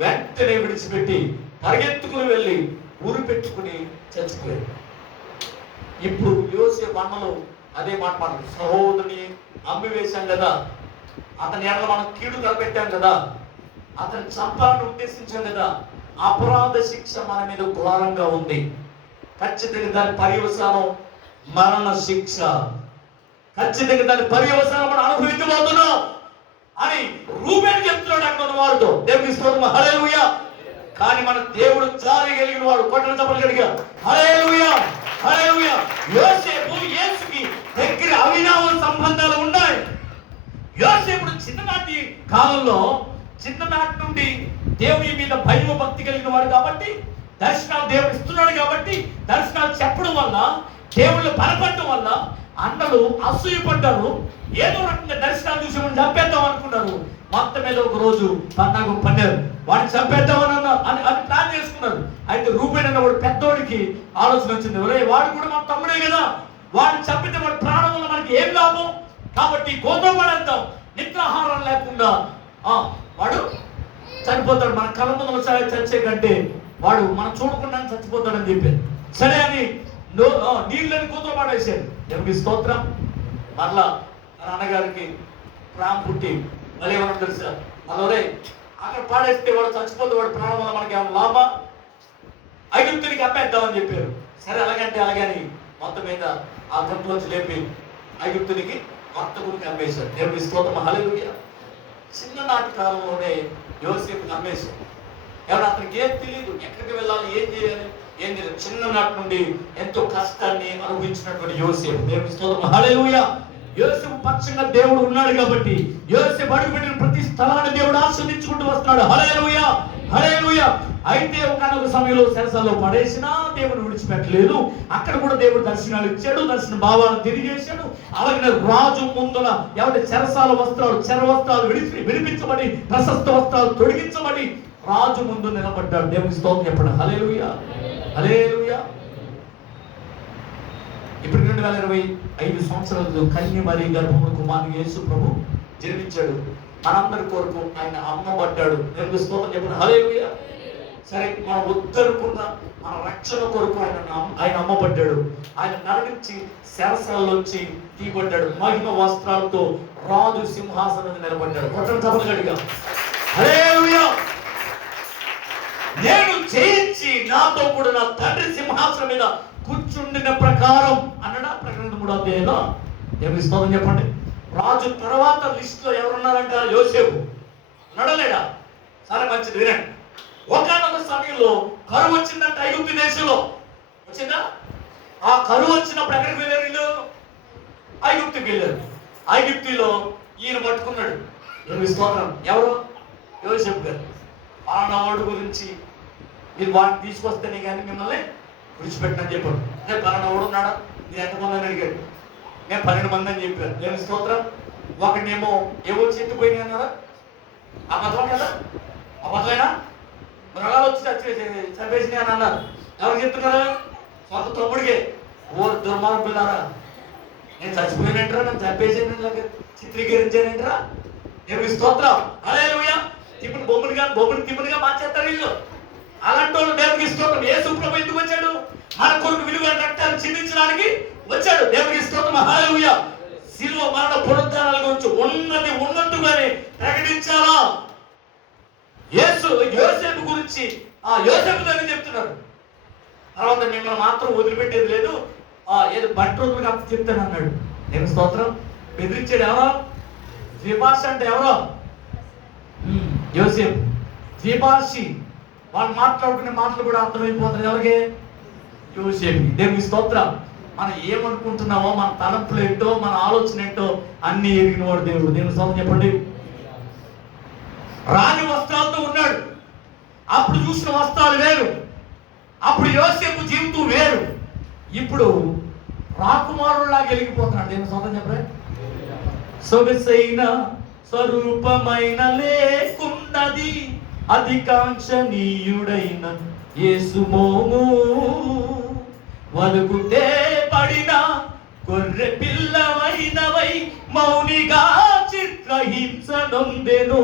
వెంటనే విడిచిపెట్టి పరిగెత్తుకుని వెళ్ళి ఊరు పెట్టుకుని చచ్చిపోయాడు. ఇప్పుడు యోసేపు అన్నలు అదే మాట మాట్లాడు, సహోదరుని అమ్మి వేశాం కదా, అతని ఎడల మనం కీడు తలపెట్టాం కదా, అతని చంపాలని ఉద్దేశించాం కదా, అపరాధ శిక్ష మన మీద ఘోరంగా ఉంది, ఖచ్చితంగా దాని పర్యవసానం మరణ శిక్ష, ఖచ్చితంగా దాని పర్యవసానం మనం అనుభవించబోతున్నాం అని రూబేను చెప్తున్నాడు అక్కడ వారితో. దేవుని స్తోత్రం, హల్లెలూయా. కానీ మన దేవుడు జాలి కలిగిన వాడు, కొట్టన చెప్పగలిగా, హల్లెలూయా హల్లెలూయా. యోసేపు యేసుకి దగ్గర అవినావ సంబంధాలు ఉన్నాయి. యోసేపుడు చిన్ననాటి కాలంలో, చిన్ననాటి నుండి దేవుని మీద భయం భక్తి కలిగిన వాడు కాబట్టి, దర్శనాలు దేవుడు ఇస్తున్నాడు కాబట్టి, దర్శనాలు చెప్పడం వల్ల, దేవుళ్ళు బలపడటం వల్ల అన్నలు అసూయపడ్డారు. ఏదో రకంగా దర్శనాలు చూసి మనం చంపేద్దాం అనుకున్నారు. మొత్తం మీద ఒక రోజు పన్నాగం పన్నారు, వాడిని చంపేద్దామని అని ప్లాన్ చేసుకున్నారు. అయితే రూబేను అన్నవాడు పెద్దోడికి ఆలోచన వచ్చింది, ఒరే వాడు కూడా మా తమ్ముడే కదా, వాడిని చంపితే వాడి ప్రాణం వల్ల మనకి ఏం లాభం, కాబట్టి గోత్రం పడేద్దాం, నిద్రాహారం లేకుండా వాడు చనిపోతాడు, మన కళ్ళ ముందు చచ్చే కంటే వాడు మనం చూడకుండా చచ్చిపోతాడని చెప్పారు. సరే అని నీళ్ళని కూతురు పాడేశాడు. దేవుడి స్తోత్రం. మరలా నాన్నగారికి ప్రాణం పుట్టి మళ్ళీ ఏమన్నా తెలుసా, మళ్ళీ అక్కడ పాడేస్తే వాడు చచ్చిపోతే వాడు ప్రాణం వల్ల మనకి ఏమైనా లాభా, ఐగుప్తునికి అమ్మేద్దామని చెప్పారు. సరే అలాగంటే అలాగని మొత్తం మీద ఆ గంటలోంచి లేపి ఐగుప్తునికి వర్తకునికి అమ్మేశారు. దేవుడి స్తోత్రం, హల్లెలూయా. చిన్ననాటి కాలంలోనే యోసేపుని అమ్మేశారు. ఎవరు అతనికి ఏం తెలియదు, ఎక్కడికి వెళ్ళాలి, ఏం చేయాలి, ఏం తెలియదు. చిన్ననాటి నుండి ఎంతో కష్టాన్ని అనుభవించినటువంటి యోసేపు. దేవుడి స్తోత్రం, హల్లెలూయా. యోసేపు పక్షంగా దేవుడు ఉన్నాడు కాబట్టి యోసేపు అడుగుపెట్టిన ప్రతి స్థలాన్ని దేవుడు ఆస్వాదించుకుంటూ వస్తున్నాడు. హల్లెలూయా హల్లెలూయా. అయితే ఒకనొక సమయంలో చెరసాలలో పడేసినా దేవుడు విడిచిపెట్టలేదు. అక్కడ కూడా దేవుడు దర్శనాలు ఇచ్చాడు, దర్శన భావాలను తెలియజేశాడు. అలాగే రాజు ముందుల ఎవరి చెరసాల వస్త్రాలు, చెర వస్త్రాలు విడిపించబడి, ప్రశస్త వస్త్రాలు తొలగించబడి రాజు ముందు నిలబడ్డాడు. దేవుని స్తోత్రం చెప్పండి, హల్లెలూయా హల్లెలూయా. ఇప్పుడు 2025 సంవత్సరాలు కన్య మరి గర్భమును కుమారుడు యేసు ప్రభు జన్మించాడు. మనందరి కొరకు ఆయన అమ్మబడ్డాడు. దేవుని స్తోత్రం చెప్పండి, హల్లెలూయా. సరే, మనం ఉద్దరుకున్న మన రక్షణ కొరకు ఆయన అమ్మబడ్డాడు. ఆయన నరడించి శరసాలలోంచి తీయబడ్డాడు. మహిమ వస్త్రాలతో రాజు సింహాసనం నిలబడ్డాడు. కొట్టడం తప్పగడిగా, హల్లెలూయా. నేను జయించి నాతో కూడా నా తండ్రి సింహాసనం మీద కూర్చుండిన ప్రకారం అన్నాడా ప్రకటన 3వ అధ్యాయంలో. దేవుని స్తోత్రం చెప్పండి. రాజు తర్వాత లిస్ట్ లో ఎవరున్నారంట? యోసేపు నడలేడా? సరే, మంచిది, వినండి. ఒకనొక సమయంలో కరువు వచ్చిందంట ఐగుప్తు దేశంలో. వచ్చిందా? ఆ కరువు వచ్చినప్పుడు ఎక్కడికి వెళ్ళారు వీళ్ళు? ఐగుప్తుకి వెళ్ళారు. ఐగుప్తులో ఈయన పట్టుకున్నాడు. దేవుని స్తోత్రం. ఎవరు? యోసేపు గారు. పలానావాడు గురించి మీరు వాడిని తీసుకొస్తేనే కానీ మిమ్మల్ని విడిచిపెట్టని చెప్పాడు. నేను పలానావాడు ఉన్నాడా, మీరు ఎంతమంది అని అడిగాడు. నేను 12 మంది అని చెప్పాను. దేవుని స్తోత్రం. ఒకనేమో ఏవో చెట్టిపోయినాయి అన్నారా? అబద్ధం కదా? అబద్ధమేనా? మృగాలు వచ్చి చంపేసినాయి అని అన్నారు. ఎవరు చెప్తున్నారా? సొంత తమ్ముడికే. ఓ దుర్మార్గులారా, నేను చచ్చిపోయినట్రా, నన్ను చంపేసాను, చిత్రీకరించానంటరా. దేవుని స్తోత్రం, హల్లెలూయా. ఇప్పుడు బొమ్మని తిమ్మనిగా మార్చేస్తారు వీళ్ళు. అలాంటి వాళ్ళు దేవునికి స్తోత్రం. యేసు ప్రభు ఎందుకు వచ్చాడు? మన కొరకు విలువ రక్తాన్ని చిందించడానికి వచ్చాడు. దేవునికి స్తోత్రం, హల్లెలూయా. శిలువ మరణ పునరుద్ధానాల గురించి ఉన్నది ఉన్నట్టుగానే ప్రకటించాలా? యోసేపు గురించి యోసేపు దగ్గర చెప్తున్నారు. తర్వాత మిమ్మల్ని మాత్రం వదిలిపెట్టేది లేదు, ఏదో బంట రోజులుగా చెప్తాను అన్నాడు. దేవుని స్తోత్రం. బెదిరించాడు ఎవరో? ద్విభాష అంటే ఎవరో? యోసేపు. ద్విభాషి. వాళ్ళు మాట్లాడుకునే మాటలు కూడా అర్థమైపోతుంది ఎవరికి? యోసేపు. దేవుని స్తోత్రం. మనం ఏమనుకుంటున్నామో, మన తలంపులు ఏంటో, మన ఆలోచన ఏంటో అన్ని ఎరిగిన వాడు దేవుడు. దేవుని స్తోత్రం చెప్పండి. రాణి వస్త్రాలతో ఉన్నాడు. అప్పుడు చూసిన వస్త్రాలు వేరు, అప్పుడు యోసేపు జీవితం వేరు. ఇప్పుడు రాకుమారులా గెలిగిపోతున్నాడు. దేవుని స్తోత్రం చెప్పండి. సొగసైన స్వరూపమైన లేకున్నది, అధికాంక్షణీయుడైన యేసు మోము వలుకుతే పడిన గొర్రె పిల్లవైనవై మౌనిగా చిత్రహింస నొందెను.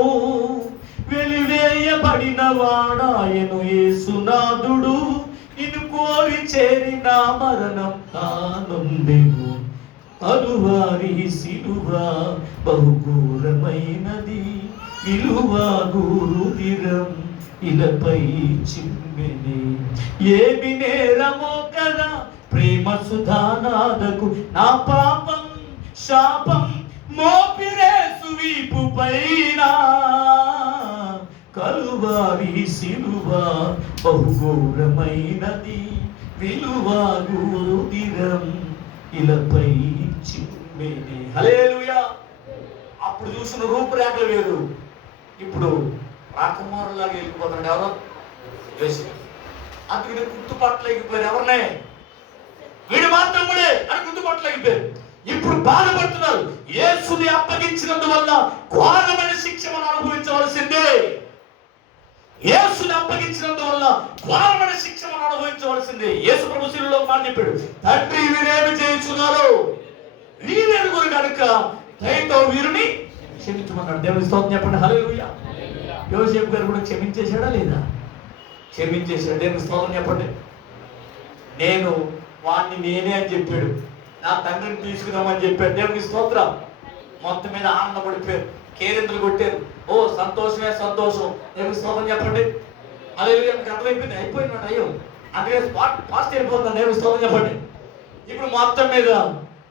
వెలివేయబడిన వాడాయను యేసునాథుడు, నిన్ను కోరి చేరిన మరణం తానొందెను. అలువారి సిలువ బహుఘోరమైనది, విలువ గురుదిరం ఇలపై చిమ్మెని. ఏమి నేరమో కదా ప్రేమ సుధానాదకు, నా పాపం శాపం మోపిరేసు వీపు పైన. కలువారి సిలువ బహుఘోరమైనది, విలువ గురుదిరం ఇలపై చిమ్మెని. హల్లెలూయా. అప్పుడు చూసిన రూపురేఖలు వేరు, ఇప్పుడు రాకుమారులాగా వెళ్ళిపోతున్నాడు. ఎవరో యోసేపు. అందుకని గుర్తుపట్టలేకపోయారు ఎవరినే, వీడు మాత్రముడే అని గుర్తుపట్టలేకపోయారు. ఇప్పుడు బాధపడుతున్నారు. యేసుని అప్పగించినందువల్ల ఘోరమైన శిక్ష మనం అనుభవించవలసిందే. యేసుని అప్పగించినందువల్ల ఘోరమైన శిక్ష మనం అనుభవించవలసిందే. యేసు ప్రభు శిలువలో మాట చెప్పాడు, తండ్రి వీరేమి చేయించున్నారు, వీరెరుగురు కనుక దయతో వీరిని క్షమించమన్నాడు. దేవుని స్తోత్రం చెప్పండి. హల్లెలూయా. యోసేపు గారు కూడా క్షమించేశాడా లేదా? క్షమించేశాడు. దేవుని స్తోత్రం చెప్పండి. నేను వాడిని నేనే అని చెప్పాడు, నా తండ్రిని తీసుకురామని చెప్పాడు. దేవుని స్తోత్రం. మొత్తం మీద ఆనందపడిపోయారు, కేరింతలు కొట్టారు. ఓ సంతోషమే సంతోషం. దేవుని స్తోత్రం చెప్పండి. హల్లెలూయా. మీకు అర్థమైపోయింది, అయిపోయినట్టు అయ్యో, అందుకే ఫాస్ట్ వెళ్ళిపోతున్నాను. దేవుని స్తోత్రం చెప్పండి. ఇప్పుడు మొత్తం మీద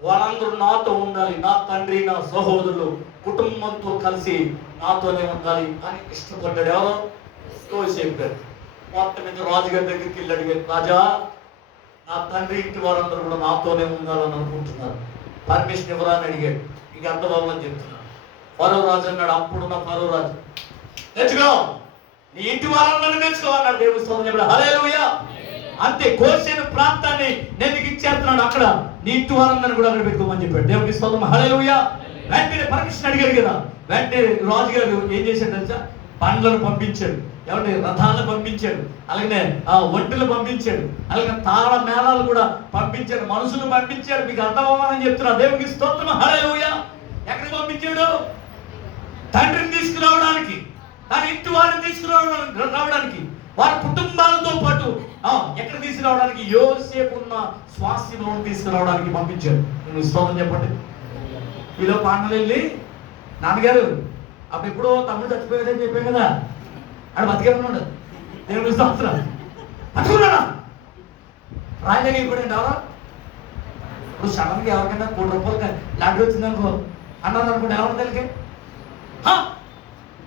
వాళ్ళందరూ నాతో ఉండాలి, నా తండ్రి నా సహోదరులు కుటుంబంతో కలిసి నాతోనే ఉండాలి అని ఇష్టపడ్డాడు. ఎవరో యోసేపు గారు. మొత్తం మీద రాజుగారి దగ్గరికి వెళ్ళి అడిగారు, రాజా నా తండ్రి ఇంటి వారందరూ కూడా నాతోనే ఉండాలని అనుకుంటున్నారు, పర్మిషన్ ఇవ్వరా అని అడిగాడు. ఇక అంత బాగుందని చెప్తున్నాడు. ఫరో రాజు అన్నాడు, అప్పుడున్న ఫరో రాజు, తెచ్చుకో నీ ఇంటి వారందరూ తెచ్చుకో అన్నాడు. దేవుని స్తోత్రం చెప్పాడు. హల్లెలూయా. అంతే, గోషేను ప్రాంతాన్ని నేను నీకు ఇచ్చేస్తున్నాడు, అక్కడ నీ ఇంటి వారందరిని కూడా అక్కడ పెట్టుకోమని చెప్పాడు. దేవుని స్తోత్రం. హల్లెలూయా. వెంటనే పర్మిషన్ అడిగాడు కదా, వెంటనే రాజుగారు ఏం చేశాడు తెలుసా, పండ్లను పంపించాడు, ఎవరి రథాలను పంపించాడు, అలాగే ఒంటెలు పంపించాడు, అలాగే తాళ మేళాలు కూడా పంపించాడు, మనుషులు పంపించాడు. మీకు అర్థమవ్వాలని చెప్తున్నా. దేవునికి స్తోత్రం. హల్లెలూయా. ఎక్కడికి పంపించాడు? తండ్రిని తీసుకురావడానికి, తన ఇంటి వారిని తీసుకురావడానికి, వారి కుటుంబాలతో పాటు ఎక్కడ తీసుకురావడానికి? యోసేపు ఉన్న స్వాస్థ్యం తీసుకురావడానికి పంపించాడు. నువ్వు స్తోత్రం చెప్పండి. వీలో పాండలు వెళ్ళి, నాన్నగారు అప్పుడు ఎప్పుడో తమ్ముడు చచ్చిపోయాడని చెప్పాను కదా, ఆడు బతికే ఉన్నాడు. దేవుని స్తోత్రం. బతుకున్నాడా? రాయలకి వెళ్ళిపోయాడు. ఎవరో ఇప్పుడు సడన్గా ఎవరికైనా ₹1,00,000 లాంటి వచ్చిందనుకో అన్నారు అనుకోండి, ఎవరు తెలికే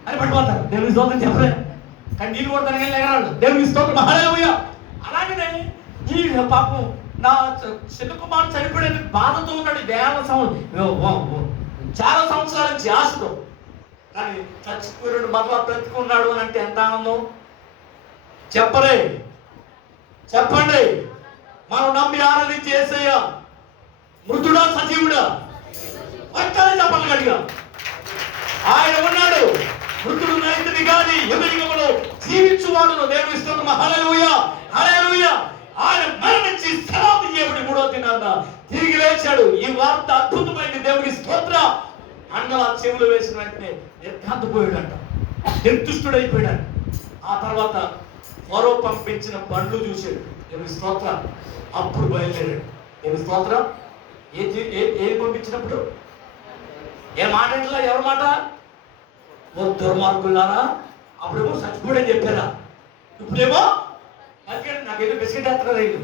అని పడిపోతారు. దేవుని స్తోత్రం చెప్పలే, కానీ నీళ్ళు కొడతాను కానీ లేగరాడు. దేవుని స్తోత్రం. హల్లెలూయా. అలాగనే ఈ పాపం నా చిన్న కుమారుడు చనిపోయాడు బాధతో ఉన్నాడు, చాలా సంవత్సరాల నుంచి ఆశతో. కానీ చచ్చిపోయాడు, మరలా బ్రతుకున్నాడు అని అంటే ఎంత ఆనందం. చెప్పరే, చెప్పండి. మనం నమ్మి ఆరాధించి యేసయ్య మృతుడా సజీవుడా? ఒక్కడే చెప్పండి గట్టిగా. ఆయన ఉన్నాడు, మృతుడు నైతిని కానీ యుగయుగములో జీవించువాడును. దేవుని స్తోత్రం. హల్లెలూయా. హల్లెలూయా. ఆయన మరణించి సమాధి చేయబడి 3వ దినాన తిరిగి లేచాడు. ఈ వార్త అద్భుతమైంది. దేవుని స్తోత్రం. అంగళ చెవులు వేసిన వెంటనే నిర్ఘాంతపోయాడంట, నిర్దుష్టుడైపోయాడు. ఆ తర్వాత ఫరో పంపించిన బండ్లు చూశాడు. దేవుని స్తోత్రం. అప్పుడు బయలుదేరాడు. దేవుని స్తోత్రం. ఏది పంపించినప్పుడు ఏ మాట ఇంట్లో ఎవరి మాట? ఓ దుర్మార్గులారా, అప్పుడేమో చచ్చిపోయాడని చెప్పారా, ఇప్పుడేమో నాకేదో బిస్కెట్ వేస్తున్నారు, వీళ్ళు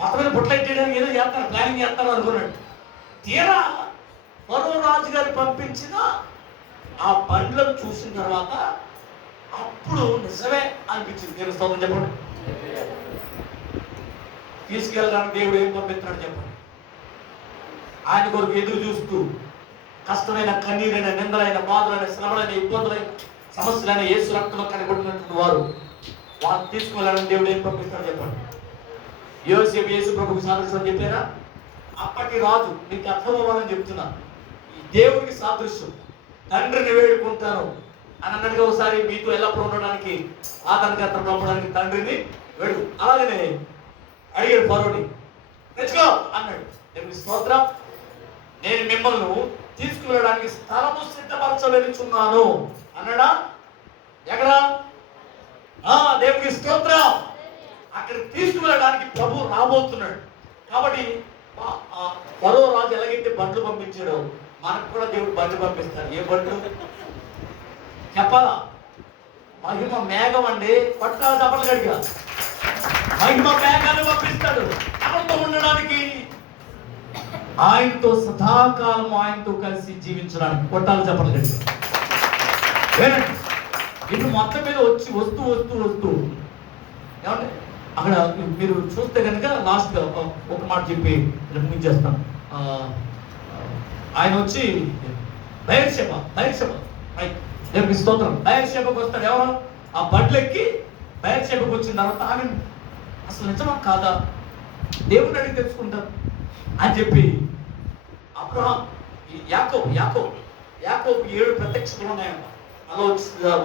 మొత్తం బుట్టలు ఎట్టేయడానికి ఏదో చేస్తారు, ప్లానింగ్ చేస్తారు అనుకున్నాడు. తీరా ఫరో రాజు గారు పంపించిన ఆ బండ్లను చూసిన తర్వాత అప్పుడు నిజమే అనిపించింది. దేవుని స్తోత్రం చెప్పండి. తీసుకెళ్ళడానికి దేవుడు ఏం పంపిస్తున్నాడు చెప్పండి. ఆయన కొరకు ఎదురు చూస్తూ కష్టమైన కన్నీరైన నిందలైన బాధలైన శ్రమలైన ఇబ్బందులైన సమస్యలైన యేసు రక్తంలో కనబడినటువంటి వారు తీసుకెళ్ళాలని దేవుడు ఏం పంపిస్తాడు చెప్పండి. యోసేపు యేసు ప్రభుకి సాదృశ్యం చెప్పారా? అప్పటి రాజు, మీకు అర్థం అవ్వాలని చెప్తున్నా, ఈ దేవుడికి సాదృశ్యం. తండ్రిని వేడుకుంటాను అని అన్నట్టుగా ఒకసారి మీతో ఎల్లప్పుడూ ఉండడానికి ఆదరణకర్త పంపడానికి తండ్రిని వెళ్ళు. అలాగనే అడిగాడు ఫరోని, తెచ్చుకో అన్నాడు. దేవుని స్తోత్రం. నేను మిమ్మల్ని తీసుకువెళ్ళడానికి స్థలము సిద్ధపరచవెలుచున్నాను అన్నాడా? ఎక్కడ? దేవునికి స్తోత్రం. అక్కడికి తీసుకువెళ్ళడానికి ప్రభు రాబోతున్నాడు. కాబట్టి ఫరో రాజు ఎలాగైతే బండ్లు పంపించాడో మనకు కూడా దేవుడు బండ్లు పంపిస్తాడు. ఏ బండ్లు చెప్పాలా? మహిమ మేఘం అండి, పట్టాల చప్పట్లు గడిగా మహిమ మేఘాన్ని పంపిస్తాడు ఆయనతో ఉండడానికి, ఆయనతో సదాకాలం ఆయనతో కలిసి జీవించడానికి. కొట్టాలి చప్పట్లు గడిగా వేరండి. ఇప్పుడు మొత్తం మీద వస్తూ ఏమంటే అక్కడ మీరు చూస్తే కనుక లాస్ట్గా ఒక మాట చెప్పి ముగించేస్తాం. ఆయన వచ్చి బయర్షెబ దేవునికి స్తోత్రం. బయర్షెబకు వస్తాడు. ఎవరు? ఆ బండ్లెక్కి బయర్షెబకు వచ్చిన తర్వాత ఆమె అసలు నిజమా కాదా దేవుడిని అడిగి తెలుసుకుంటారు అని చెప్పి అబ్రహాం యాకోబు 7 ప్రత్యక్షతలు ఉన్నాయమ్మా. అలా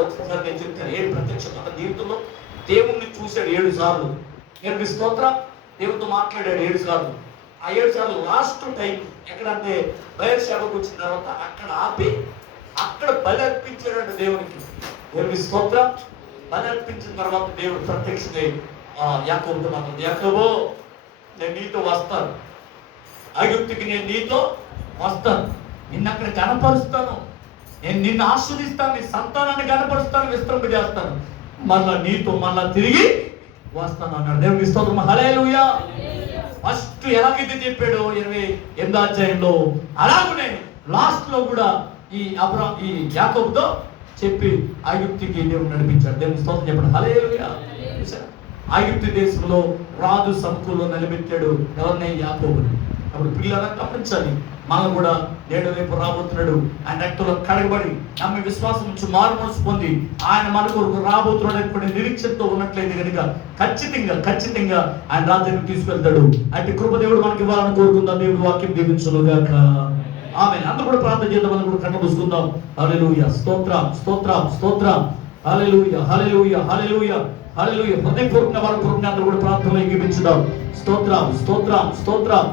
వచ్చినసారి నేను చెప్తాను. 7 ప్రత్యక్షతలు అతని జీవితంలో దేవుణ్ణి చూశాడు 7 సార్లు. దేవునికి స్తోత్రం. దేవుడితో మాట్లాడాడు 7 సార్లు. ఆ 7 సార్లు లాస్ట్ టైం ఎక్కడంటే బయర్షెబకు వచ్చిన తర్వాత అక్కడ ఆపి అక్కడ బలి అర్పించాడు దేవునికి. దేవునికి స్తోత్రం. బలి అర్పించిన తర్వాత దేవుడు ప్రత్యక్షమై యాకోబుతో మాట్లాడు, యాకోబు నేను నీతో వస్తాను, ఐగుప్తుకి నేను నీతో వస్తాను, నిన్ను అక్కడ కనపరుస్తాను, నేను నిన్ను ఆస్వాదిస్తాను, నీ సంతానాన్ని కనపరుస్తాను, విస్తరింపజేస్తాను, మళ్ళా తిరిగి వస్తాను అన్నాడు. దేవునికి స్తోత్రం. హల్లెలూయా. ఫస్ట్ ఎలాగైతే చెప్పాడో 28వ అధ్యాయంలో అలాగనే లాస్ట్ లో కూడా ఈ యాకోబుతో చెప్పి ఐగుప్తుకి దేవుడు నడిపించాడు. దేవునికి స్తోత్రం చెప్పండి. హల్లెలూయా. ఐగుప్తు దేశంలో రాజు సంకుల్లో నిలబెట్టాడు ఎవరిని? యాకోబుని. అప్పుడు పిల్లలు గమనించాలి, మనం కూడా నేడు రేపు రాబోతున్నాడు. ఆయన రక్తంలో కడగబడి నమ్మి విశ్వాసం నుంచి మారుమనసు పొంది ఆయన మన కొరకు రాబోతున్నాడు నిరీక్షణతో ఉన్నట్లయితే కనుక ఖచ్చితంగా ఆయన రాజ్యానికి తీసుకెళ్తాడు. అంటే కృపదేవుడు మనకి ఇవ్వాలని కోరుకుందాం. దేవుడు వాక్యం దీవించునుగాక. ఆమేన్. అందరూ కూడా ప్రార్థన చేద్దాం. మనం కూడా కన్ను మూసుకుందాం. హల్లెలూయా. స్తోత్రం. హల్లెలూయా. హృదయపూర్వకంగా మనపూర్వకంగా అందరూ కూడా ప్రార్థనలో ఎగిపించుదాం. స్తోత్రం.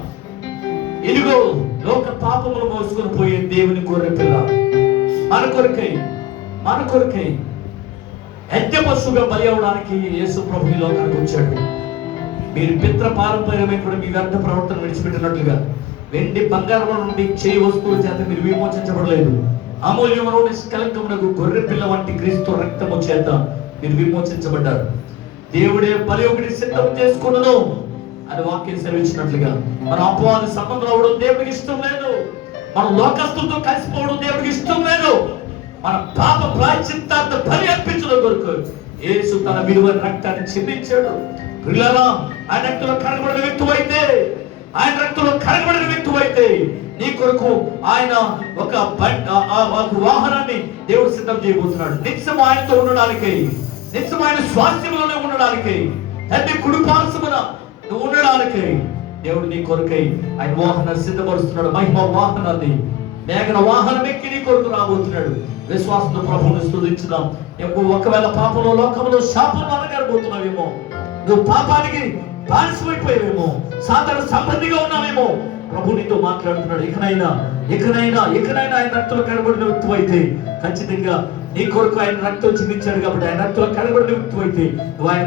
ఇదిగో లోక పాపములు మోసుకొని పోయే దేవుని గొర్రె పిల్ల మన కొరకై యజ్ఞ పశువుగా బలి అవడానికి యేసు ప్రభు ఈ లోకానికి వచ్చాడు. మీరు పిత్ర పారంపర్యమైన కూడా మీ వ్యర్థ ప్రవర్తన విడిచిపెట్టినట్లుగా వెండి బంగారం నుండి చేయి వస్తువుల చేత మీరు విమోచించబడలేదు. అమూల్యమును నిష్కలంకమునకు గొర్రె పిల్ల వంటి క్రీస్తు రక్తము చేత మీరు విమోచించబడ్డారు. దేవుడే బలి ఒకటి సిద్ధం చేసుకున్నను అని వాక్యం సెలవించినట్లుగా మన అపవాది సంబంధం అవడం దేవుడికి ఇష్టం లేదు. మన లోకస్తులతో కలిసిపోవడం దేవుడికి ఇష్టం లేదు. మన పాప ప్రాయశ్చిత్తార్థ బలి అర్పించడం కొరకు యేసు తన విలువైన రక్తాన్ని చిందించాడు. పిల్లరా, ఆయన రక్తంలో కడగబడిన వ్యక్తువైతే నీ కొరకు ఆయన ఒక వాహనాన్ని దేవుడు సిద్ధం చేయబోతున్నాడు. నిత్యం ఆయనతో ఉండడానికి, నిత్యం ఆయన స్వాస్థ్యంలోనే ఉండడానికి, తండ్రి కుడిపార్శ్వమున నువ్వు ఉండడానికి దేవుడు నీ కొరకై ఆయన వాహనాన్ని సిద్ధపరుస్తున్నాడు. మహిమ వాహనాన్ని, మేఘన వాహనం ఎక్కి నీ కొరకు రాబోతున్నాడు. విశ్వాసంతో ప్రభువుని స్తుతించుదాం. ఒకవేళ పాపంలో లోకంలో శాపం అనగరబోతున్నావేమో, నువ్వు పాపానికి బానిసమైపోయావేమో, సాతాను సంబంధిగా ఉన్నావేమో, ప్రభు నీతో మాట్లాడుతున్నాడు. ఇకనైనా ఆయన రక్తంలో కనబడిన వ్యక్తివైతే ఖచ్చితంగా నీ కొరకు ఆయన రక్తం చిందించాడు కాబట్టి ఆయన రక్తంలో కనబడిన వ్యక్తివైతే నువ్వు ఆయన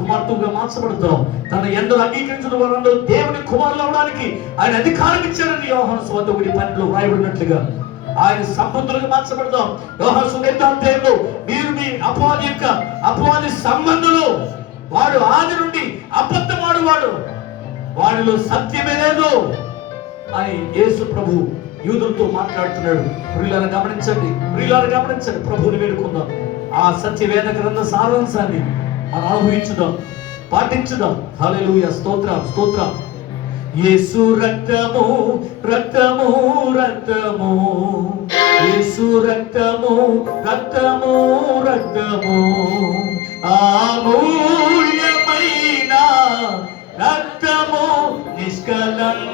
కుమార్తెగా మార్చబడతావు. తన ఎందరూ అంగీకరించిన వారందరూ దేవుని కుమారులు అవడానికి ఆయన అధికారం ఇచ్చాడని యోహాను సువార్త 1:12 వ్రాయబడినట్లుగా ఆయన సంబంధులుగా మార్చబడతాం. యోహాను సువార్త 8:5 మీరు మీ అపవాది సంబంధులు, వాడు ఆది నుండి అబద్ధమాడువాడు, వాడిలో సత్యమే లేదు అని యేసు ప్రభు యూదులతో మాట్లాడుతున్నాడు. ప్రియులారా గమనించండి, ప్రభువుని వేడుకుందాం. ఆ సత్యవేద గ్రంథ సారాంశాన్ని మనం అనుభవించుదాం, పాటించుదాం. హల్లెలూయా. స్తోత్రం. యేసు రక్తము యేసు రక్తము అమూల్యమైన రక్తము నిష్కలంకమైన